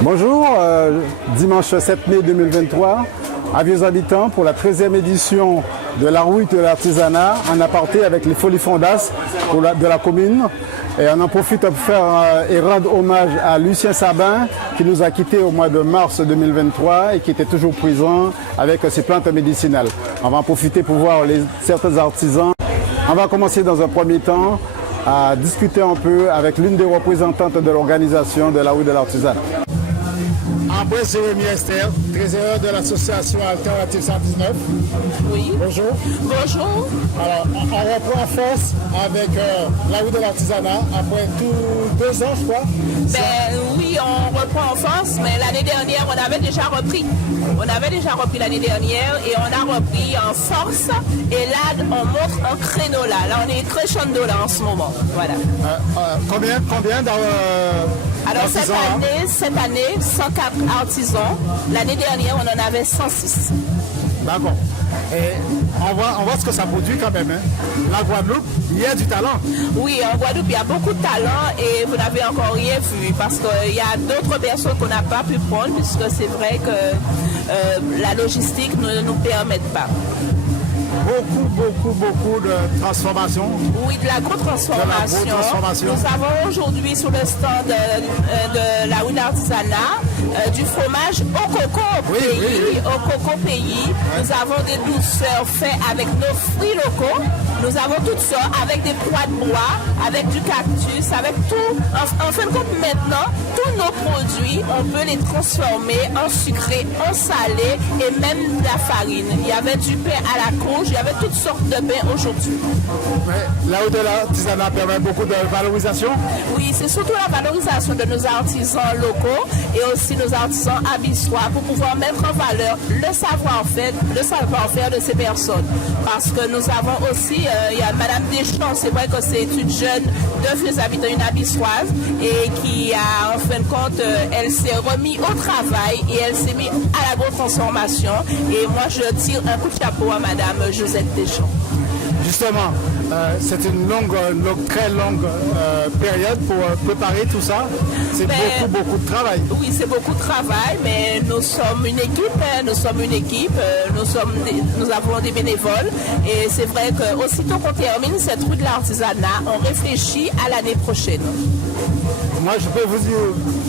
Bonjour, dimanche 7 mai 2023, avis habitants pour la 13e édition de la route de l'artisanat en aparté avec les Folies Fondas de la commune. Et on en profite pour faire et rendre hommage à Lucien Sabin qui nous a quittés au mois de mars 2023 et qui était toujours présent avec ses plantes médicinales. On va en profiter pour voir certains artisans. On va commencer dans un premier temps à discuter un peu avec l'une des représentantes de l'organisation de la route de l'artisanat. Après Jérémy Esther, trésorier de l'association Alternative 119. Oui. Bonjour. Bonjour. Alors, on reprend en force avec la route de l'artisanat après 2 ans, je crois. Oui, on reprend en force, mais l'année dernière, on avait déjà repris. On avait déjà repris l'année dernière et on a repris en force. Et là, on montre un créneau là. Là, on est crescendo là en ce moment. Voilà. Combien Alors cette année, 104 artisans. L'année dernière, on en avait 106. D'accord. Et on voit ce que ça produit quand même. Hein. La Guadeloupe, il y a du talent. Oui, en Guadeloupe, il y a beaucoup de talent et vous n'avez encore rien vu parce qu'il y a d'autres personnes qu'on n'a pas pu prendre puisque c'est vrai que la logistique ne nous permet pas. Beaucoup de transformations. Oui, de la grosse transformation. Nous avons aujourd'hui sur le stand de la route d'artisanat du fromage au coco pays. Au coco pays. Ouais. Nous avons des douceurs faites avec nos fruits locaux. Nous avons toutes sortes avec des pois de bois, avec du cactus, avec tout. En fin de compte, maintenant, tous nos produits, on peut les transformer en sucré, en salé et même de la farine. Il y avait du pain à la courge, il y avait toutes sortes de pain aujourd'hui. La route de l'artisanat permet beaucoup de valorisation. Oui, c'est surtout la valorisation de nos artisans locaux et aussi nos artisans abyssois pour pouvoir mettre en valeur le savoir-faire de ces personnes. Parce que nous avons aussi, il y a Madame Deschamps, c'est vrai que c'est une jeune de vieux habitants, une abyssoise, et qui a, en fin de compte, elle s'est remise au travail et elle s'est mise à la grosse transformation. Et moi, je tire un coup de chapeau à Madame Josette Deschamps. Justement, c'est une très longue période pour préparer tout ça. C'est beaucoup de travail. Oui, c'est beaucoup de travail, mais nous sommes une équipe. Nous avons des bénévoles. Et c'est vrai qu'aussitôt qu'on termine cette route de l'artisanat, on réfléchit à l'année prochaine. Moi, je peux vous dire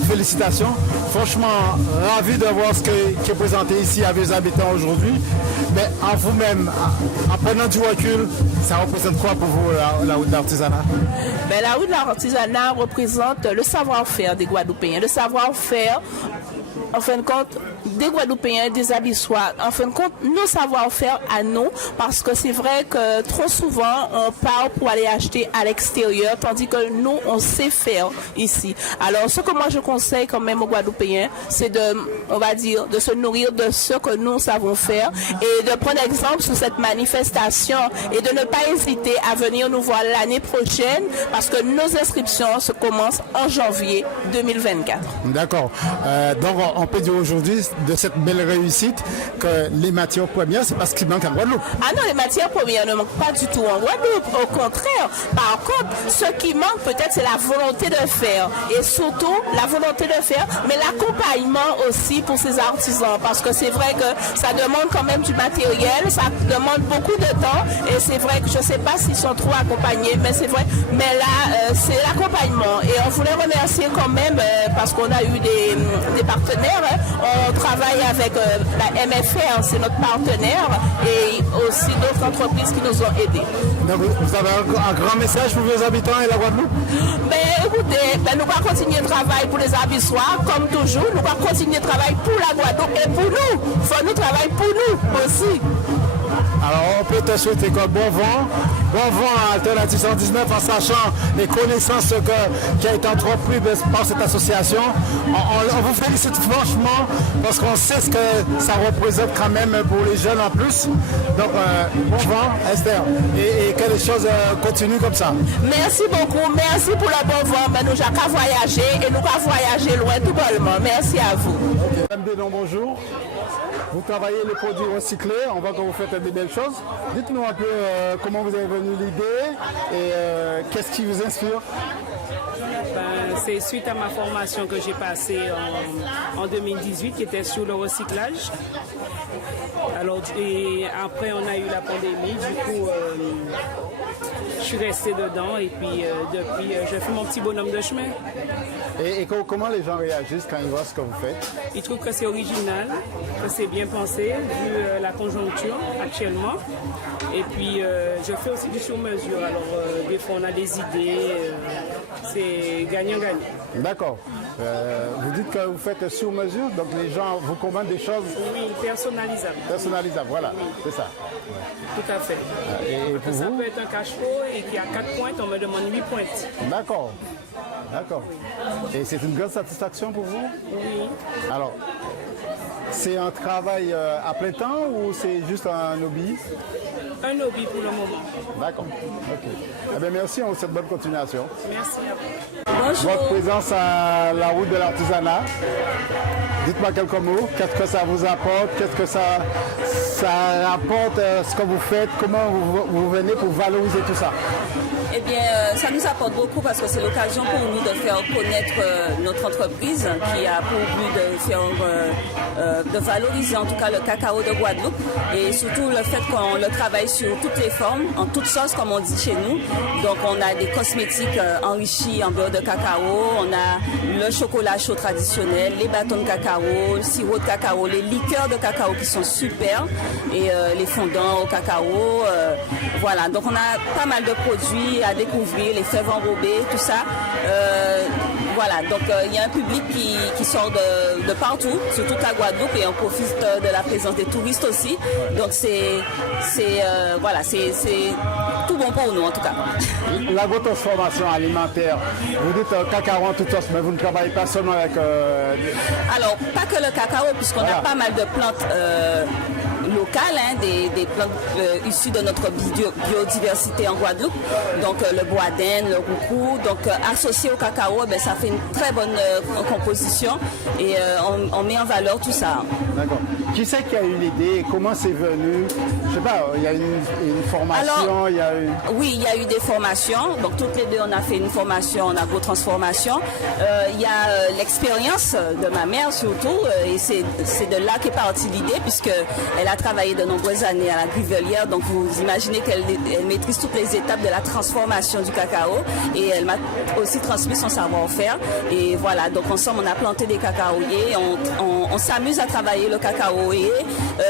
félicitations. Franchement, ravi de voir ce qui est présenté ici à vos habitants aujourd'hui. Mais en vous-même, en prenant du recul, ça représente quoi pour vous, la route de l'artisanat? La route de l'artisanat représente le savoir-faire des Guadeloupéens. Le savoir-faire, en fin de compte, des Guadeloupéens, des Abyssois, en fin de compte, nos savoir-faire à nous, parce que c'est vrai que trop souvent, on part pour aller acheter à l'extérieur, tandis que nous, on sait faire ici. Alors, ce que moi, je conseille quand même aux Guadeloupéens, c'est de se nourrir de ce que nous savons faire et de prendre exemple sur cette manifestation et de ne pas hésiter à venir nous voir l'année prochaine, parce que nos inscriptions se commencent en janvier 2024. D'accord. Donc, on peut dire aujourd'hui de cette belle réussite que les matières premières, c'est parce qu'il manque en Guadeloupe. Ah non, les matières premières ne manquent pas du tout en Guadeloupe. Au contraire, par contre, ce qui manque peut-être, c'est la volonté de faire. Et surtout, la volonté de faire, mais l'accompagnement aussi pour ces artisans. Parce que c'est vrai que ça demande quand même du matériel, ça demande beaucoup de temps. Et c'est vrai que je ne sais pas s'ils sont trop accompagnés, mais c'est vrai. Mais là, c'est l'accompagnement. Et on voulait remercier quand même, parce qu'on a eu des partenaires. On travaille avec la MFR, c'est notre partenaire, et aussi d'autres entreprises qui nous ont aidés. Donc, vous avez un grand message pour vos habitants et la Guadeloupe? Écoutez, nous allons continuer de travailler pour les Abyssois, comme toujours. Nous allons continuer de travailler pour la Guadeloupe et pour nous. Il faut nous travailler pour nous aussi. Alors, on peut te souhaiter bon vent à Alternative 119 en sachant les connaissances qui a été entrepris par cette association. On vous félicite franchement parce qu'on sait ce que ça représente quand même pour les jeunes en plus. Donc, bon vent, Esther. Et que les choses continuent comme ça. Merci beaucoup. Merci pour le bon vent. Nous allons voyager et nous allons voyager loin tout bonnement. Merci à vous. Madame Denon, bonjour. Vous travaillez les produits recyclés, on voit que vous faites des belles choses. Dites-nous un peu comment vous avez venu l'idée et qu'est-ce qui vous inspire? C'est suite à ma formation que j'ai passée en 2018 qui était sur le recyclage. Alors, et après, on a eu la pandémie. Du coup, je suis restée dedans et puis depuis, je fais mon petit bonhomme de chemin. Et comment les gens réagissent quand ils voient ce que vous faites? Ils trouvent que c'est original, que c'est bien pensé, vu la conjoncture actuellement. Et puis, je fais aussi du sur-mesure. Alors, des fois, on a des idées. C'est gagnant-gagnant. D'accord. Vous dites que vous faites sur mesure, donc les gens vous commandent des choses Oui, personnalisables. personnalisables. Voilà, Oui. c'est ça. Tout à fait. Et pour Ça vous? peut être un cache-pot et qui a 4 pointes, on me demande 8 pointes. D'accord. D'accord. Et c'est une grande satisfaction pour vous? Oui. Alors, c'est un travail à plein temps ou c'est juste un hobby? Un hobby pour le moment. D'accord. Ok. Eh bien, merci, on vous souhaite bonne continuation. Merci à vous. Bonjour. Votre présence à la route de l'artisanat, dites-moi quelques mots. Qu'est-ce que ça vous apporte? Qu'est-ce que ça apporte, ce que vous faites? Comment vous venez pour valoriser tout ça? Eh bien, ça nous apporte beaucoup parce que c'est l'occasion pour nous de faire connaître notre entreprise qui a pour but de faire, de valoriser en tout cas le cacao de Guadeloupe et surtout le fait qu'on le travaille sur toutes les formes, en toutes sauces comme on dit chez nous. Donc on a des cosmétiques enrichis en beurre de cacao, on a le chocolat chaud traditionnel, les bâtons de cacao, le sirop de cacao, les liqueurs de cacao qui sont super et les fondants au cacao. Voilà, donc on a pas mal de produits à découvrir, les fèves enrobées, tout ça. Voilà, donc il y a un public qui sort de partout, sur toute la Guadeloupe et on profite de la présence des touristes aussi. Donc c'est tout bon pour nous en tout cas. L'agrotransformation alimentaire, vous dites cacao en toute sorte, mais vous ne travaillez pas seulement avec... Alors, pas que le cacao, puisqu'on Voilà. a pas mal de plantes locales, hein, des plantes issues de notre biodiversité en Guadeloupe. Donc le bois-d'Inde, le roucou. Donc associé au cacao, ben, ça fait une très bonne composition et on met en valeur tout ça. D'accord. Qui c'est qui a eu l'idée? Comment c'est venu? Je sais pas, il y a une formation, Alors, il y a eu... Oui, il y a eu des formations. Donc toutes les deux, on a fait une formation en agrotransformation. Il y a l'expérience de ma mère surtout, et c'est de là qu'est partie l'idée, puisqu'elle a travaillé de nombreuses années à la Grivelière. Donc vous imaginez qu'elle maîtrise toutes les étapes de la transformation du cacao, et elle m'a aussi transmis son savoir-faire. Et voilà, donc ensemble, on a planté des cacaoyers, on s'amuse à travailler le cacaoyer,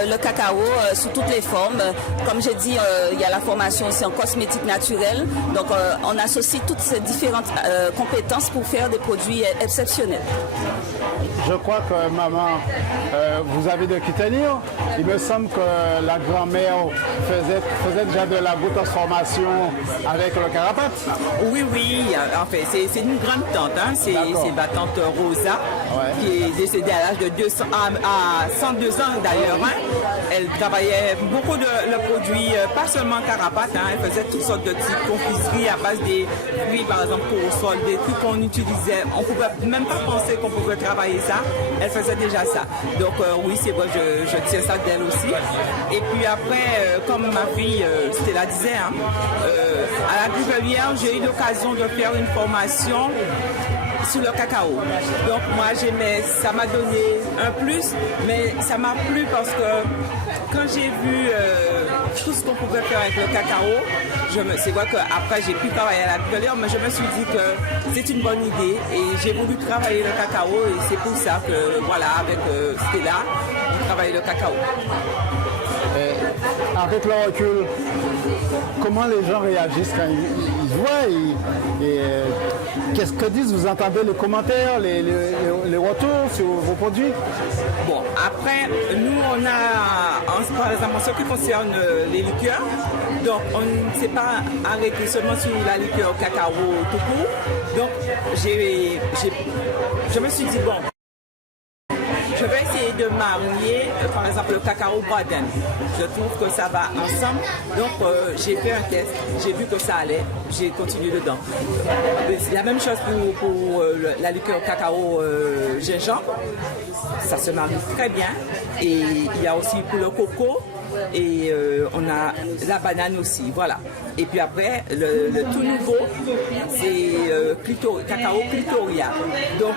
le cacao sous toutes les formes. Comme j'ai dit, il y a la formation aussi en cosmétique naturelle. Donc on associe toutes ces différentes compétences pour faire des produits exceptionnels. Je crois que maman, vous avez de qui tenir. Il me semble que la grand-mère faisait déjà de l'agrotransformation avec le carapate. Oui, en fait, c'est une grande tante, hein. C'est ma tante Rosa, Ouais. qui est décédée à l'âge de 102 ans d'ailleurs. Hein. Elle travaillait beaucoup de produits, pas seulement carapate, hein. Elle faisait toutes sortes de petites confiseries à base des fruits, par exemple, pour au sol, des trucs qu'on utilisait. On ne pouvait même pas penser qu'on pouvait travailler ça. Elle faisait déjà ça. Donc oui, c'est vrai, je tiens ça d'elle aussi. Et puis après, comme ma fille Stella disait, hein, à la Grivelière, j'ai eu l'occasion de faire une formation sur le cacao. Donc moi j'aimais, ça m'a donné un plus, mais ça m'a plu parce que quand j'ai vu tout ce qu'on pouvait faire avec le cacao, c'est vrai qu'après j'ai pu travailler à la Grivelière, mais je me suis dit que c'est une bonne idée et j'ai voulu travailler le cacao et c'est pour ça que voilà, avec Stella, on travaille le cacao. Avec le recul, comment les gens réagissent quand ils voient qu'est-ce que disent? Vous entendez les commentaires, les retours sur vos produits? Bon, après, nous, on a, par exemple, en ce qui concerne les liqueurs, donc on ne s'est pas arrêté seulement sur la liqueur cacao tout court. Donc, je me suis dit, bon, je vais essayer de marier, par exemple, le cacao Boaden. Je trouve que ça va ensemble. Donc, j'ai fait un test, j'ai vu que ça allait, j'ai continué dedans. C'est la même chose pour la liqueur cacao gingembre. Ça se marie très bien. Et il y a aussi pour le coco. Et on a la banane aussi, voilà. Et puis après, le tout nouveau, c'est cacao clitoria. Donc,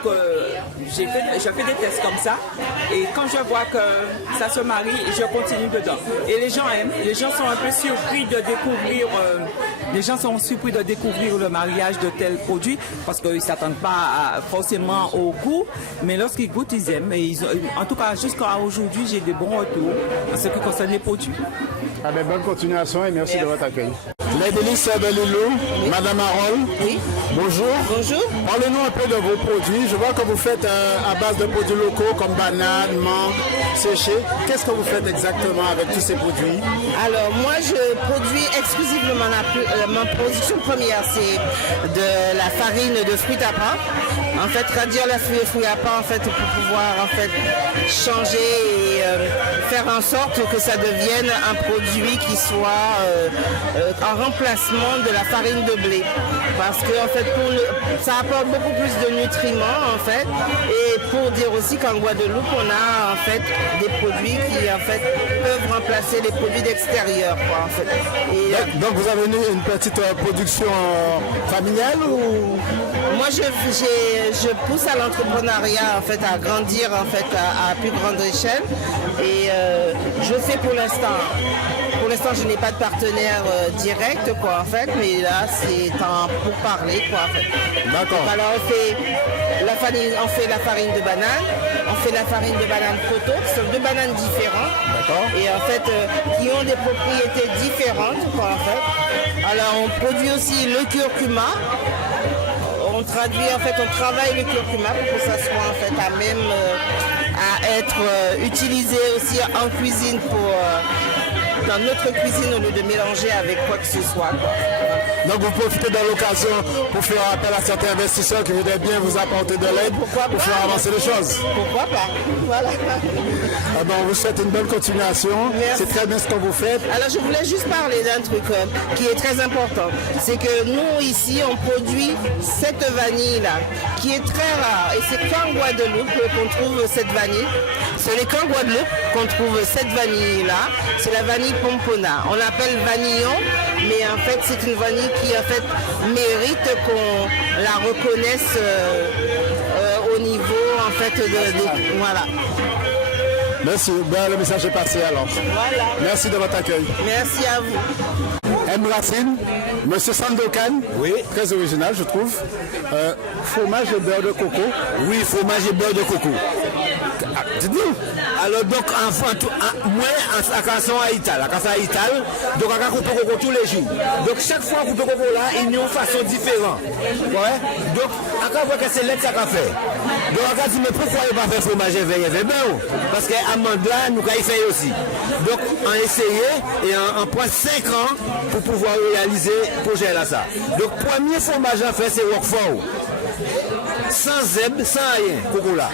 je fais des tests comme ça. Et quand je vois que ça se marie, je continue dedans. Et les gens aiment. Les gens sont un peu surpris de découvrir... le mariage de tels produits parce qu'ils ne s'attendent pas forcément au goût. Mais lorsqu'ils goûtent, ils aiment. Et en tout cas, jusqu'à aujourd'hui, j'ai de bons retours en ce qui concerne les produits. Ah ben, bonne continuation et merci de votre accueil. Lédélis Belilou, Madame Harold. Oui. Bonjour. Bonjour. Parlez-nous un peu de vos produits. Je vois que vous faites à base de produits locaux comme bananes, mangue, séchées. Qu'est-ce que vous faites exactement avec tous ces produits? Alors moi je produis exclusivement ma production première, c'est de la farine de fruits à pain. En fait, réduire la fruits à pain en fait pour pouvoir en fait changer et faire en sorte que ça devienne un produit qui soit en remplacement de la farine de blé. Parce que en fait ça apporte beaucoup plus de nutriments en fait. Et pour dire aussi qu'en Guadeloupe on a en fait des produits qui en fait peuvent remplacer les produits d'extérieur en fait. Et, donc vous avez une petite production familiale ou? Moi je pousse à l'entrepreneuriat en fait à grandir en fait à plus grande échelle et je fais pour l'instant. Pour l'instant, je n'ai pas de partenaire direct, quoi, en fait, mais là, c'est pour parler, quoi, en fait. D'accord. Alors, on fait la farine de banane, on fait la farine de banane photo, qui sont deux bananes différentes. D'accord. Et en fait, qui ont des propriétés différentes, quoi, en fait. Alors, on produit aussi le curcuma. On travaille le curcuma pour que ça soit, en fait, à même à être utilisé aussi en cuisine dans notre cuisine au lieu de mélanger avec quoi que ce soit. Donc vous profitez de l'occasion pour faire appel à certains investisseurs qui voudraient bien vous apporter de l'aide pour faire avancer les choses. Pourquoi pas? Voilà. Ben, on vous souhaite une bonne continuation. C'est très bien ce que vous faites. Alors je voulais juste parler d'un truc qui est très important. C'est que nous ici on produit cette vanille-là qui est très rare. Et c'est qu'en Guadeloupe qu'on trouve cette vanille. Ce n'est qu'en Guadeloupe qu'on trouve cette vanille-là. C'est la vanille pompona. On l'appelle vanillon, mais en fait c'est une vanille qui en fait mérite qu'on la reconnaisse au niveau en fait voilà. Merci, ben, le message est passé alors. Voilà. Merci de votre accueil. Merci à vous. M. Racine, Monsieur Sandokan, oui, très original je trouve. Fromage et beurre de coco. Oui, fromage et beurre de coco. Dites-nous. Alors donc, moi, à Casson à Ital, donc on a coupé coco tous les jours. Donc chaque fois qu'on coupe coco là, il y a une façon différente. Ouais. Donc, on voit que c'est l'aide ça qu'a fait. Donc on a dit, mais pourquoi il va faire fromage et beurre? Parce qu'Amanda, nous avons fait aussi. Donc on a essayé et on prend 5 ans pour pouvoir réaliser le projet là ça. Donc premier fromage à faire c'est Roquefort. Sans zèbre, sans rien, coco là.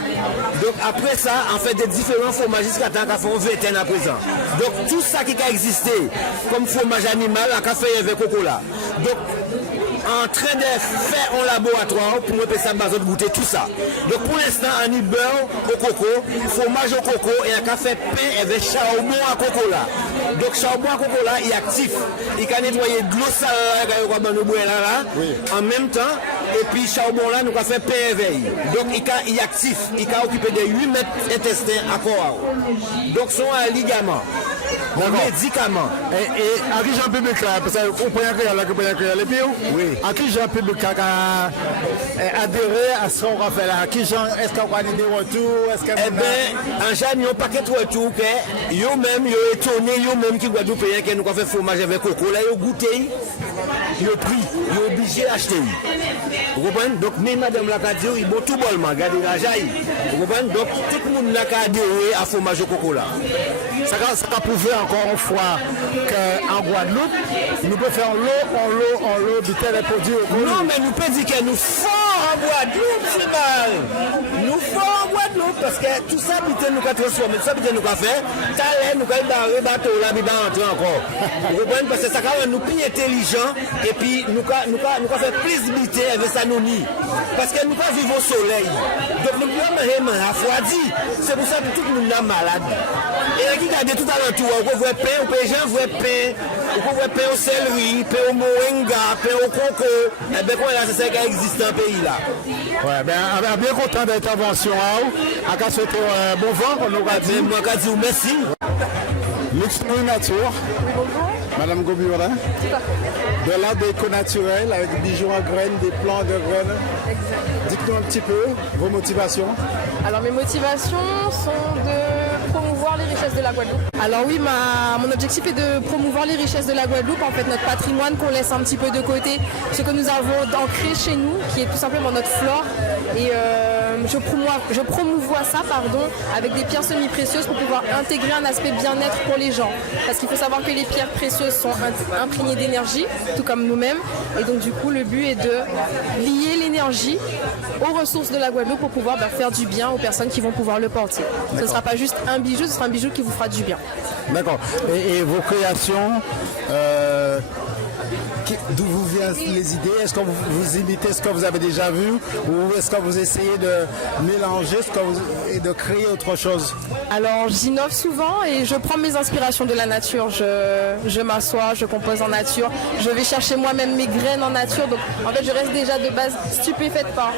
Donc après ça, on fait des différents fromages jusqu'à temps qu'on fait un vingtaine à présent. Donc tout ça qui a existé comme fromage animal, on a fait avec coco là. Donc en train de faire un laboratoire pour me faire ça de goûter tout ça. Donc pour l'instant, on a beurre au coco, fromage au coco et on a fait pain avec charbon à coco là. Donc charbon à coco là, il est actif. Il peut nettoyer de l'eau salée en même temps. Et puis charbon là, nous avons fait pain éveil. Donc il est actif. Il peut occuper de 8 mètres intestins à corps. Donc son un ligament. Médicaments. Et à qui j'en public là, parce qu'on peut y créer les pieds. Oui. À qui j'en public a adhéré à ce qu'on va faire là? À qui j'en, est-ce qu'on va des retours? Est-ce Eh bien, en général, il y a un paquet de retours que eux-mêmes, ils ont étonné, eux-mêmes qui Guadeloupéens, qui nous ont fait fromage avec coco, là, ils ont goûté, ils ont pris, ils ont obligé d'acheter. Vous comprenez? Donc, même madame la dit, ils vont tout bonnement, regardez la jaille. Vous comprenez? Donc, tout le monde n'a qu'à adhérer à fromage au coco là. Ça a prouvé encore une fois qu'en Guadeloupe, nous pouvons faire l'eau, du tel produit au Non, mais nous pouvons dire que nous forts en Guadeloupe, c'est mal. Nous forts en Guadeloupe. parce que tout ça, peut-être nous avons transformé, tout ça, peut-être nous avons fait. Talent, nous avons barré bateau là, nous avons entré encore. Vous comprenez? Parce que ça quand même nous plus intelligents et puis nous avons fait plus d'habiter avec ça nous nie. Parce que nous avons vivre au soleil. Donc nous avons refroidi. C'est pour ça que tout le monde est malade. Et regardez tout à l'entour, vous voyez pain, vous voyez gens, vous voyez pain, vous voyez pain au céleri, pain au moringa, pain au coco. Eh bien, c'est ça qui existe dans le pays là. Ouais, ben, bien content de l'intervention. À qu'à souhaiter bon vent, on aura dit. Moi, je dis merci. Luxury Nature. Madame Gobiora. De l'art déco-naturel avec bijoux en graines, des plants de graines. Exact. Dites-nous un petit peu vos motivations. Alors mes motivations sont de promouvoir les richesses de la Guadeloupe. Alors oui, mon objectif est de promouvoir les richesses de la Guadeloupe, en fait notre patrimoine qu'on laisse un petit peu de côté, ce que nous avons ancré chez nous, qui est tout simplement notre flore. Et je promouvois ça avec des pierres semi-précieuses pour pouvoir intégrer un aspect bien-être pour les gens. Parce qu'il faut savoir que les pierres précieuses sont imprégnées d'énergie, tout comme nous-mêmes. Et donc du coup, le but est de lier l'énergie aux ressources de la Guadeloupe pour pouvoir faire du bien aux personnes qui vont pouvoir le porter. Ce ne sera pas juste un bijou, ce sera un bijou qui vous fera du bien. D'accord. Et vos créations, d'où vous viennent les idées? Est-ce que vous imitez ce que vous avez déjà vu ou est-ce que vous essayez de mélanger et de créer autre chose? Alors j'innove souvent et je prends mes inspirations de la nature. Je m'assois, je compose en nature. Je vais chercher moi-même mes graines en nature. Donc en fait je reste déjà de base stupéfaite par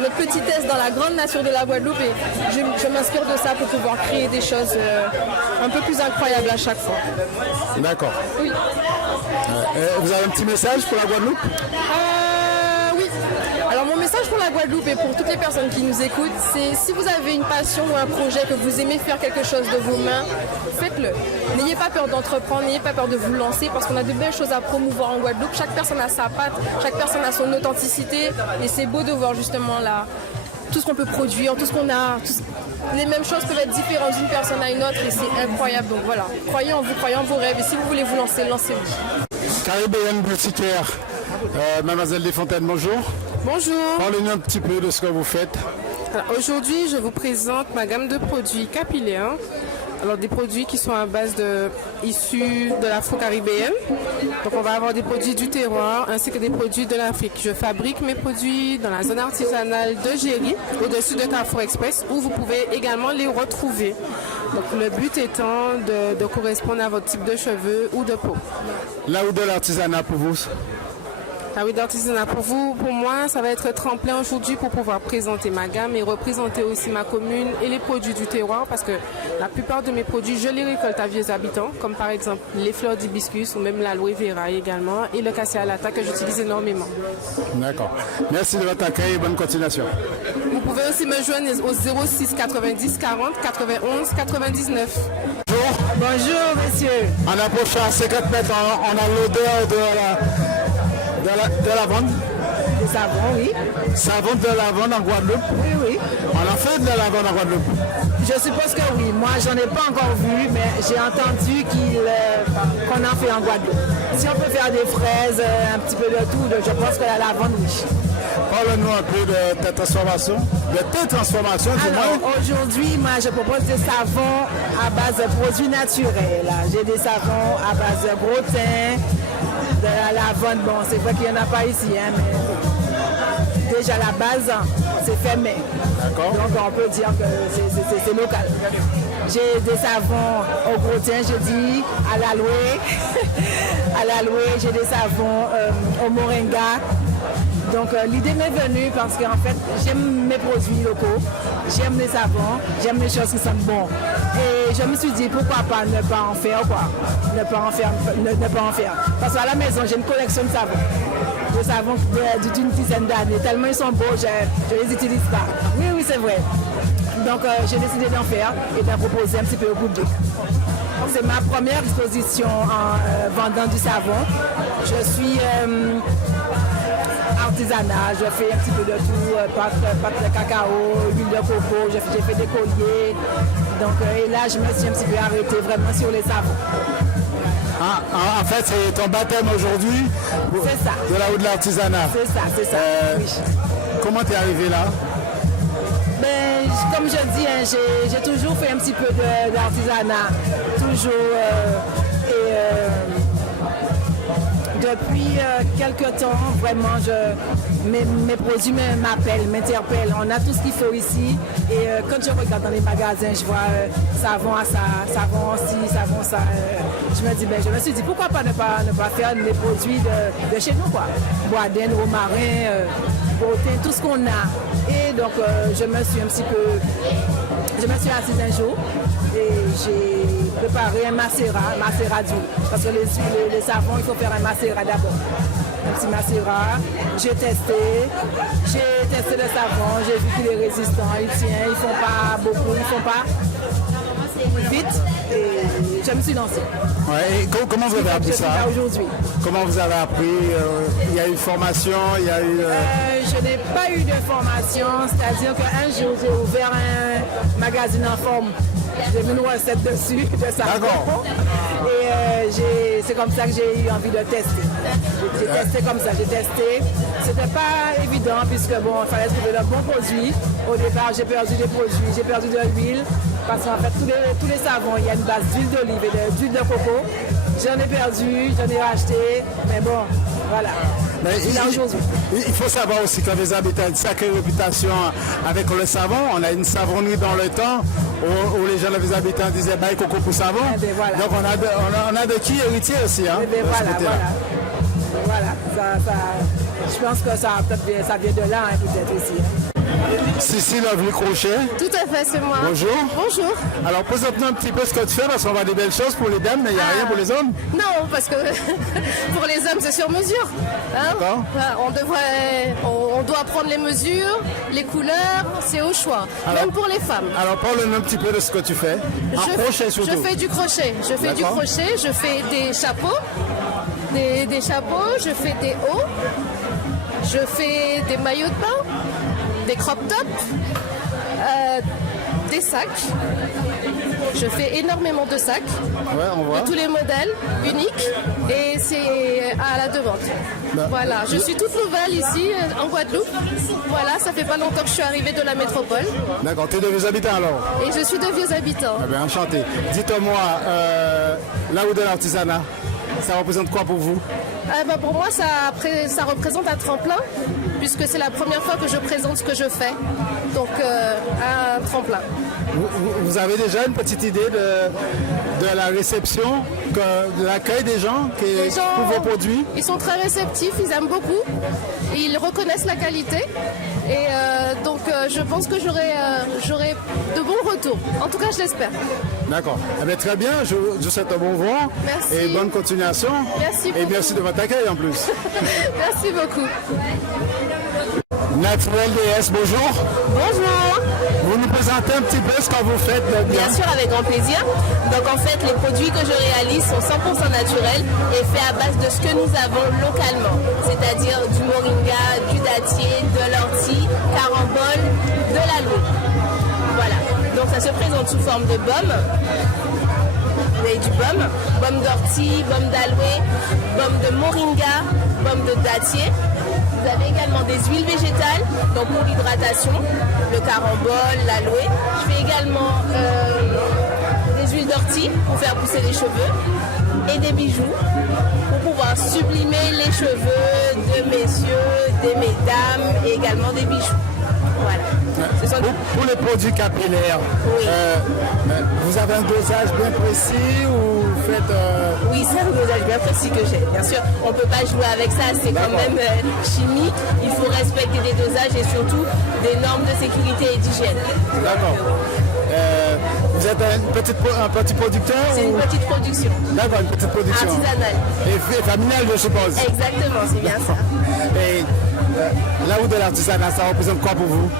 notre petitesse dans la grande nature de la Guadeloupe et je m'inspire de ça pour pouvoir créer des choses un peu plus incroyables à chaque fois. D'accord. Oui. Vous avez un petit message pour la Guadeloupe? Oui. Alors mon message pour la Guadeloupe et pour toutes les personnes qui nous écoutent, c'est si vous avez une passion ou un projet, que vous aimez faire quelque chose de vos mains, faites-le. N'ayez pas peur d'entreprendre, n'ayez pas peur de vous lancer parce qu'on a de belles choses à promouvoir en Guadeloupe. Chaque personne a sa patte, chaque personne a son authenticité et c'est beau de voir justement là tout ce qu'on peut produire, tout ce qu'on a. Les mêmes choses peuvent être différentes d'une personne à une autre et c'est incroyable. Donc voilà, croyez en vous, croyez en vos rêves et si vous voulez vous lancer, lancez-vous. Caribéenne boutiquière, Mademoiselle Desfontaines, bonjour. Bonjour. Parlez-nous un petit peu de ce que vous faites. Aujourd'hui, je vous présente ma gamme de produits capillaires. Alors des produits qui sont à base issus de l'Afro-Caribéenne. Donc on va avoir des produits du terroir ainsi que des produits de l'Afrique. Je fabrique mes produits dans la zone artisanale de Géry, au-dessus de Carrefour Express, où vous pouvez également les retrouver. Donc le but étant de correspondre à votre type de cheveux ou de peau. Là où de l'artisanat pour vous? Ah oui, d'artisanat pour vous, pour moi, ça va être tremplin aujourd'hui pour pouvoir présenter ma gamme et représenter aussi ma commune et les produits du terroir parce que la plupart de mes produits, je les récolte à Vieux Habitants, comme par exemple les fleurs d'hibiscus ou même l'aloe vera également et le cassia alata que j'utilise énormément. D'accord. Merci de votre accueil et bonne continuation. Vous pouvez aussi me joindre au 06 90 40 91 99. Bonjour. Bonjour, monsieur. En approchant à 50 mètres, on a l'odeur de lavande. Du savon, oui. Savon de lavande en Guadeloupe? Oui, oui. On a fait de la lavande en Guadeloupe? Je suppose que oui. Moi, j'en ai pas encore vu, mais j'ai entendu qu'on en fait en Guadeloupe. Si on peut faire des fraises, un petit peu de tout, je pense que la lavande, oui. Parle-nous un peu de ta transformation. De tes transformations, alors, aujourd'hui, moi, je propose des savons à base de produits naturels. J'ai des savons à base de gros thym, de la lavande. Bon, c'est vrai qu'il n'y en a pas ici, hein, mais déjà la base, c'est fait main. D'accord. Donc, on peut dire que c'est local. J'ai des savons au gros thym, je dis, à l'aloe. À l'aloe, j'ai des savons au moringa. Donc l'idée m'est venue parce qu'en fait j'aime mes produits locaux, j'aime les savons, j'aime les choses qui sentent bon. Et je me suis dit pourquoi pas ne pas en faire quoi, ne pas en faire. Parce qu'à la maison j'ai une collection de savons d'une dizaine d'années, tellement ils sont beaux, je les utilise pas. Oui, oui, c'est vrai. Donc j'ai décidé d'en faire et d'en proposer un petit peu au public. C'est ma première exposition en vendant du savon. Je suis artisanat, je fais un petit peu de tout, pâte de cacao, huile de coco, j'ai fait des colliers. Donc, et là, je me suis un petit peu arrêtée vraiment sur les savons. En fait, c'est ton baptême aujourd'hui de la haute de l'artisanat. C'est ça, oui. Comment tu es arrivé là? Ben, comme je dis, hein, j'ai toujours fait un petit peu d'artisanat, toujours. Depuis quelques temps, vraiment, mes produits m'interpellent. On a tout ce qu'il faut ici. Et quand je regarde dans les magasins, je vois savon à ça, savon ci, savon ça. Je me suis dit, pourquoi pas ne pas faire des produits de chez nous, quoi. Boisdaine, romarin, beauté, tout ce qu'on a. Et donc, je me suis assise un jour et j'ai préparé un macérat d'huile. Parce que les savons, il faut faire un macérat d'abord. Un petit macérat. J'ai testé le savon, j'ai vu qu'il est résistant, il tient, ils font pas beaucoup, ils font pas vite. Et je me suis lancée. Ouais, et comment vous avez appris ça? Aujourd'hui. Comment vous avez appris? Il y a eu une formation, il y a eu... Je n'ai pas eu de formation, c'est-à-dire qu'un jour, j'ai ouvert un magazine en forme. J'ai mis une recette dessus de savon. Et c'est comme ça que j'ai eu envie de tester. J'ai testé comme ça, j'ai testé. C'était pas évident puisque bon, il fallait trouver le bon produit. Au départ, j'ai perdu des produits, j'ai perdu de l'huile. Parce qu'en fait, tous les savons, il y a une base d'huile d'olive et d'huile de coco. J'en ai perdu, j'en ai racheté. Mais bon, voilà. Mais il faut savoir aussi que les habitants ont une sacrée réputation avec le savon. On a une savonnerie dans le temps où les gens, les habitants disaient bah, coco pour savon. Voilà. Donc on a de qui héritier aussi. Hein, voilà. Je pense que ça vient de là, hein, peut-être aussi. Cécile Crochet. Tout à fait, c'est moi. Bonjour. Bonjour. Alors présente-nous un petit peu ce que tu fais parce qu'on voit des belles choses pour les dames, mais il n'y a rien pour les hommes. Non, parce que pour les hommes c'est sur mesure. Hein. D'accord. On doit prendre les mesures, les couleurs, c'est au choix. Alors, même pour les femmes. Alors parle-nous un petit peu de ce que tu fais. Crochet surtout. Je fais du crochet. Je fais des chapeaux. Des chapeaux, je fais des hauts. Je fais des maillots de bain. Des crop tops, des sacs. Je fais énormément de sacs, on voit. de tous les modèles, uniques, et c'est à la demande. Voilà, je suis toute nouvelle ici en Guadeloupe. Voilà, ça fait pas longtemps que je suis arrivée de la métropole. D'accord, tu es de vieux habitants alors? Et je suis de vieux habitants. Eh bien, enchanté. Dites-moi, là où de l'artisanat, ça représente quoi pour vous? Pour moi, ça représente un tremplin, puisque c'est la première fois que je présente ce que je fais. Donc, un tremplin. Vous avez déjà une petite idée de la réception, de l'accueil des gens pour vos produits? Ils sont très réceptifs, ils aiment beaucoup, ils reconnaissent la qualité. Et donc, je pense que j'aurai de bons retours. En tout cas, je l'espère. D'accord. Eh bien, très bien, je vous souhaite un bon vent. Merci. Et bonne continuation. Merci beaucoup. Et merci de votre accueil en plus. Merci beaucoup. Naturel DS, bonjour. Bonjour. Vous nous présentez un petit peu ce que vous faites de bien? Bien sûr, avec grand plaisir. Donc en fait, les produits que je réalise sont 100% naturels et faits à base de ce que nous avons localement. C'est-à-dire du moringa, du dattier, de l'ortie, carambole, de l'aloe. Voilà. Donc ça se présente sous forme de baume. Vous avez du baume d'ortie, baume d'aloe, baume de moringa, baume de dattier. Vous avez également des huiles végétales, donc pour l'hydratation, le carambole, l'aloe. Je fais également des huiles d'ortie pour faire pousser les cheveux et des bijoux pour pouvoir sublimer les cheveux de messieurs, de mesdames et également des bijoux. Voilà. Pour les produits capillaires, oui. Vous avez un dosage bien précis ou vous faites... Oui, c'est un dosage bien précis que j'ai. Bien sûr, on ne peut pas jouer avec ça, c'est quand même chimique. Il faut respecter des dosages et surtout des normes de sécurité et d'hygiène. D'accord. Vous êtes un petit producteur? C'est une petite production. D'accord, une petite production. Artisanale. Et familiale, je suppose. Exactement, c'est bien ça. Et la route de l'artisanat, ça représente quoi pour vous?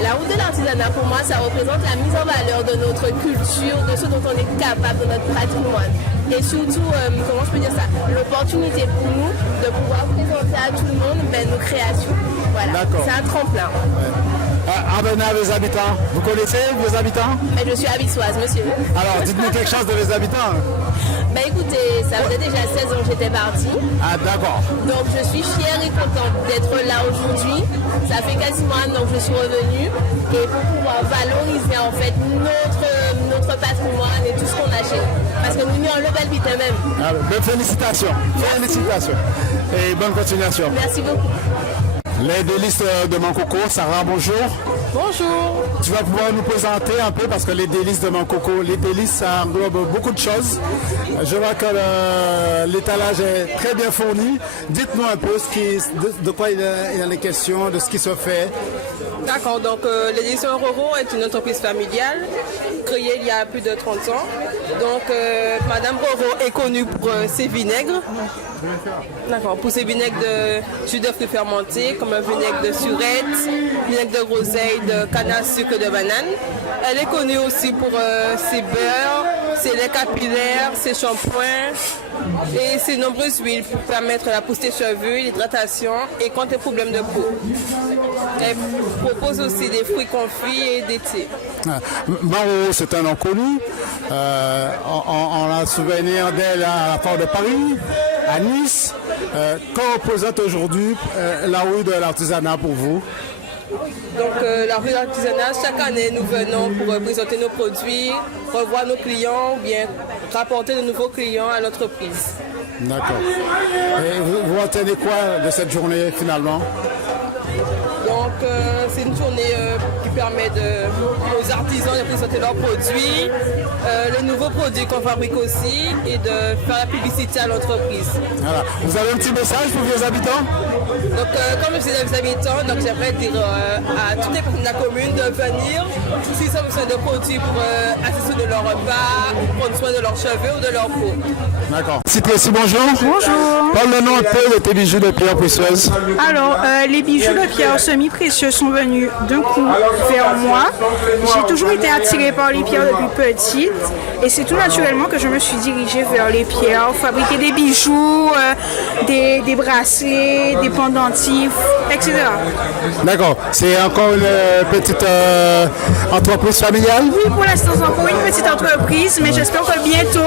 La route de l'artisanat, pour moi, ça représente la mise en valeur de notre culture, de ce dont on est capable, de notre patrimoine. Et surtout, comment je peux dire ça, l'opportunité pour nous de pouvoir présenter à tout le monde nos créations. Voilà, c'est un tremplin. Ouais. Abena, les habitants. Vous connaissez vos habitants? Mais je suis abissoise, monsieur. Alors, dites-nous quelque chose de les habitants. Ben écoutez, ça faisait déjà 16 ans que j'étais partie. Ah, d'accord. Donc je suis fière et contente d'être là aujourd'hui. Ça fait quasiment un an que je suis revenue. Et pour pouvoir valoriser en fait notre patrimoine et tout ce qu'on a chez nous. Parce que nous sommes le bel vite même. Ah, félicitations. Félicitations. Et bonne continuation. Merci beaucoup. Les délices de Mankoko, Sarah, bonjour. Bonjour. Tu vas pouvoir nous présenter un peu parce que les délices de Mankoko, les délices, ça englobe beaucoup de choses. Je vois que l'étalage est très bien fourni. Dites-nous un peu de quoi il en est question, de ce qui se fait. D'accord, donc l'édition Roro est une entreprise familiale créée il y a plus de 30 ans. Donc Madame Roro est connue pour ses vinaigres. D'accord, pour ses vinaigres de jus de fruits fermentés, comme un vinaigre de surette, vinaigre de groseille, de canne à sucre, de banane. Elle est connue aussi pour ses beurres, ses laits capillaires, ses shampoings et ses nombreuses huiles pour permettre la pousse des cheveux, l'hydratation et contre les problèmes de peau. Elle propose aussi des fruits confits et des thés. Maro, c'est un nom connu. On a souvenir d'elle à la Porte de Paris, à Nice. Qu'en représente aujourd'hui la rue de l'artisanat pour vous? Donc la rue de l'artisanat, chaque année nous venons pour présenter nos produits, revoir nos clients ou bien rapporter de nouveaux clients à l'entreprise. D'accord. Et vous retenez quoi de cette journée finalement? Donc c'est une journée qui permet aux artisans de présenter leurs produits, les nouveaux produits qu'on fabrique aussi et de faire la publicité à l'entreprise. Voilà. Vous avez un petit message pour vos habitants? Donc comme je disais aux habitants, donc j'aimerais dire à toutes les personnes de la commune de venir s'ils ont besoin de produits pour assister de leur repas, prendre soin de leurs cheveux ou de leur peau. D'accord. Cité-ci, bonjour. Bonjour. Parle-nous un peu de tes bijoux de pierre précieuse. Alors, les bijoux de pierre semi-précieux sont venus d'un coup vers moi. J'ai toujours été attirée par les pierres depuis petite et c'est tout naturellement que je me suis dirigée vers les pierres, fabriquer des bijoux, des bracelets, des pendentifs, etc. D'accord. C'est encore une petite entreprise familiale? Oui, pour l'instant, c'est encore une petite entreprise, mais j'espère que bientôt,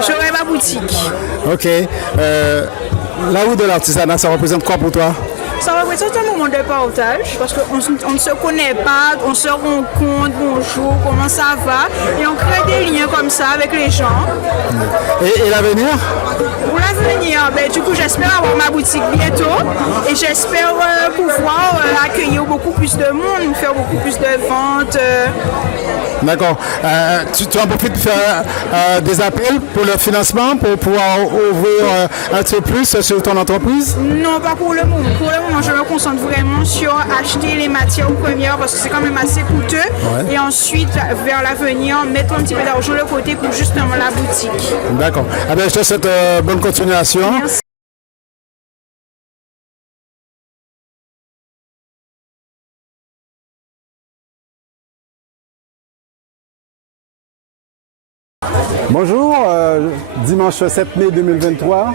j'aurai ma boutique. Ok. La rue de l'artisanat, ça représente quoi pour toi? Ça représente un moment de partage parce qu'on ne se connaît pas, on se rencontre, bonjour, comment ça va, et on crée des liens comme ça avec les gens. Et l'avenir? Pour l'avenir, du coup, j'espère avoir ma boutique bientôt et j'espère pouvoir accueillir beaucoup plus de monde, faire beaucoup plus de ventes. D'accord. Tu en profites de faire des appels pour le financement, pour pouvoir ouvrir un petit peu plus sur ton entreprise? Non, pas pour le moment. Pour le moment, je me concentre vraiment sur acheter les matières premières parce que c'est quand même assez coûteux. Ouais. Et ensuite, vers l'avenir, mettre un petit peu d'argent de côté pour justement la boutique. D'accord. Eh bien, je te souhaite bonne continuation. Merci. Bonjour, dimanche 7 mai 2023,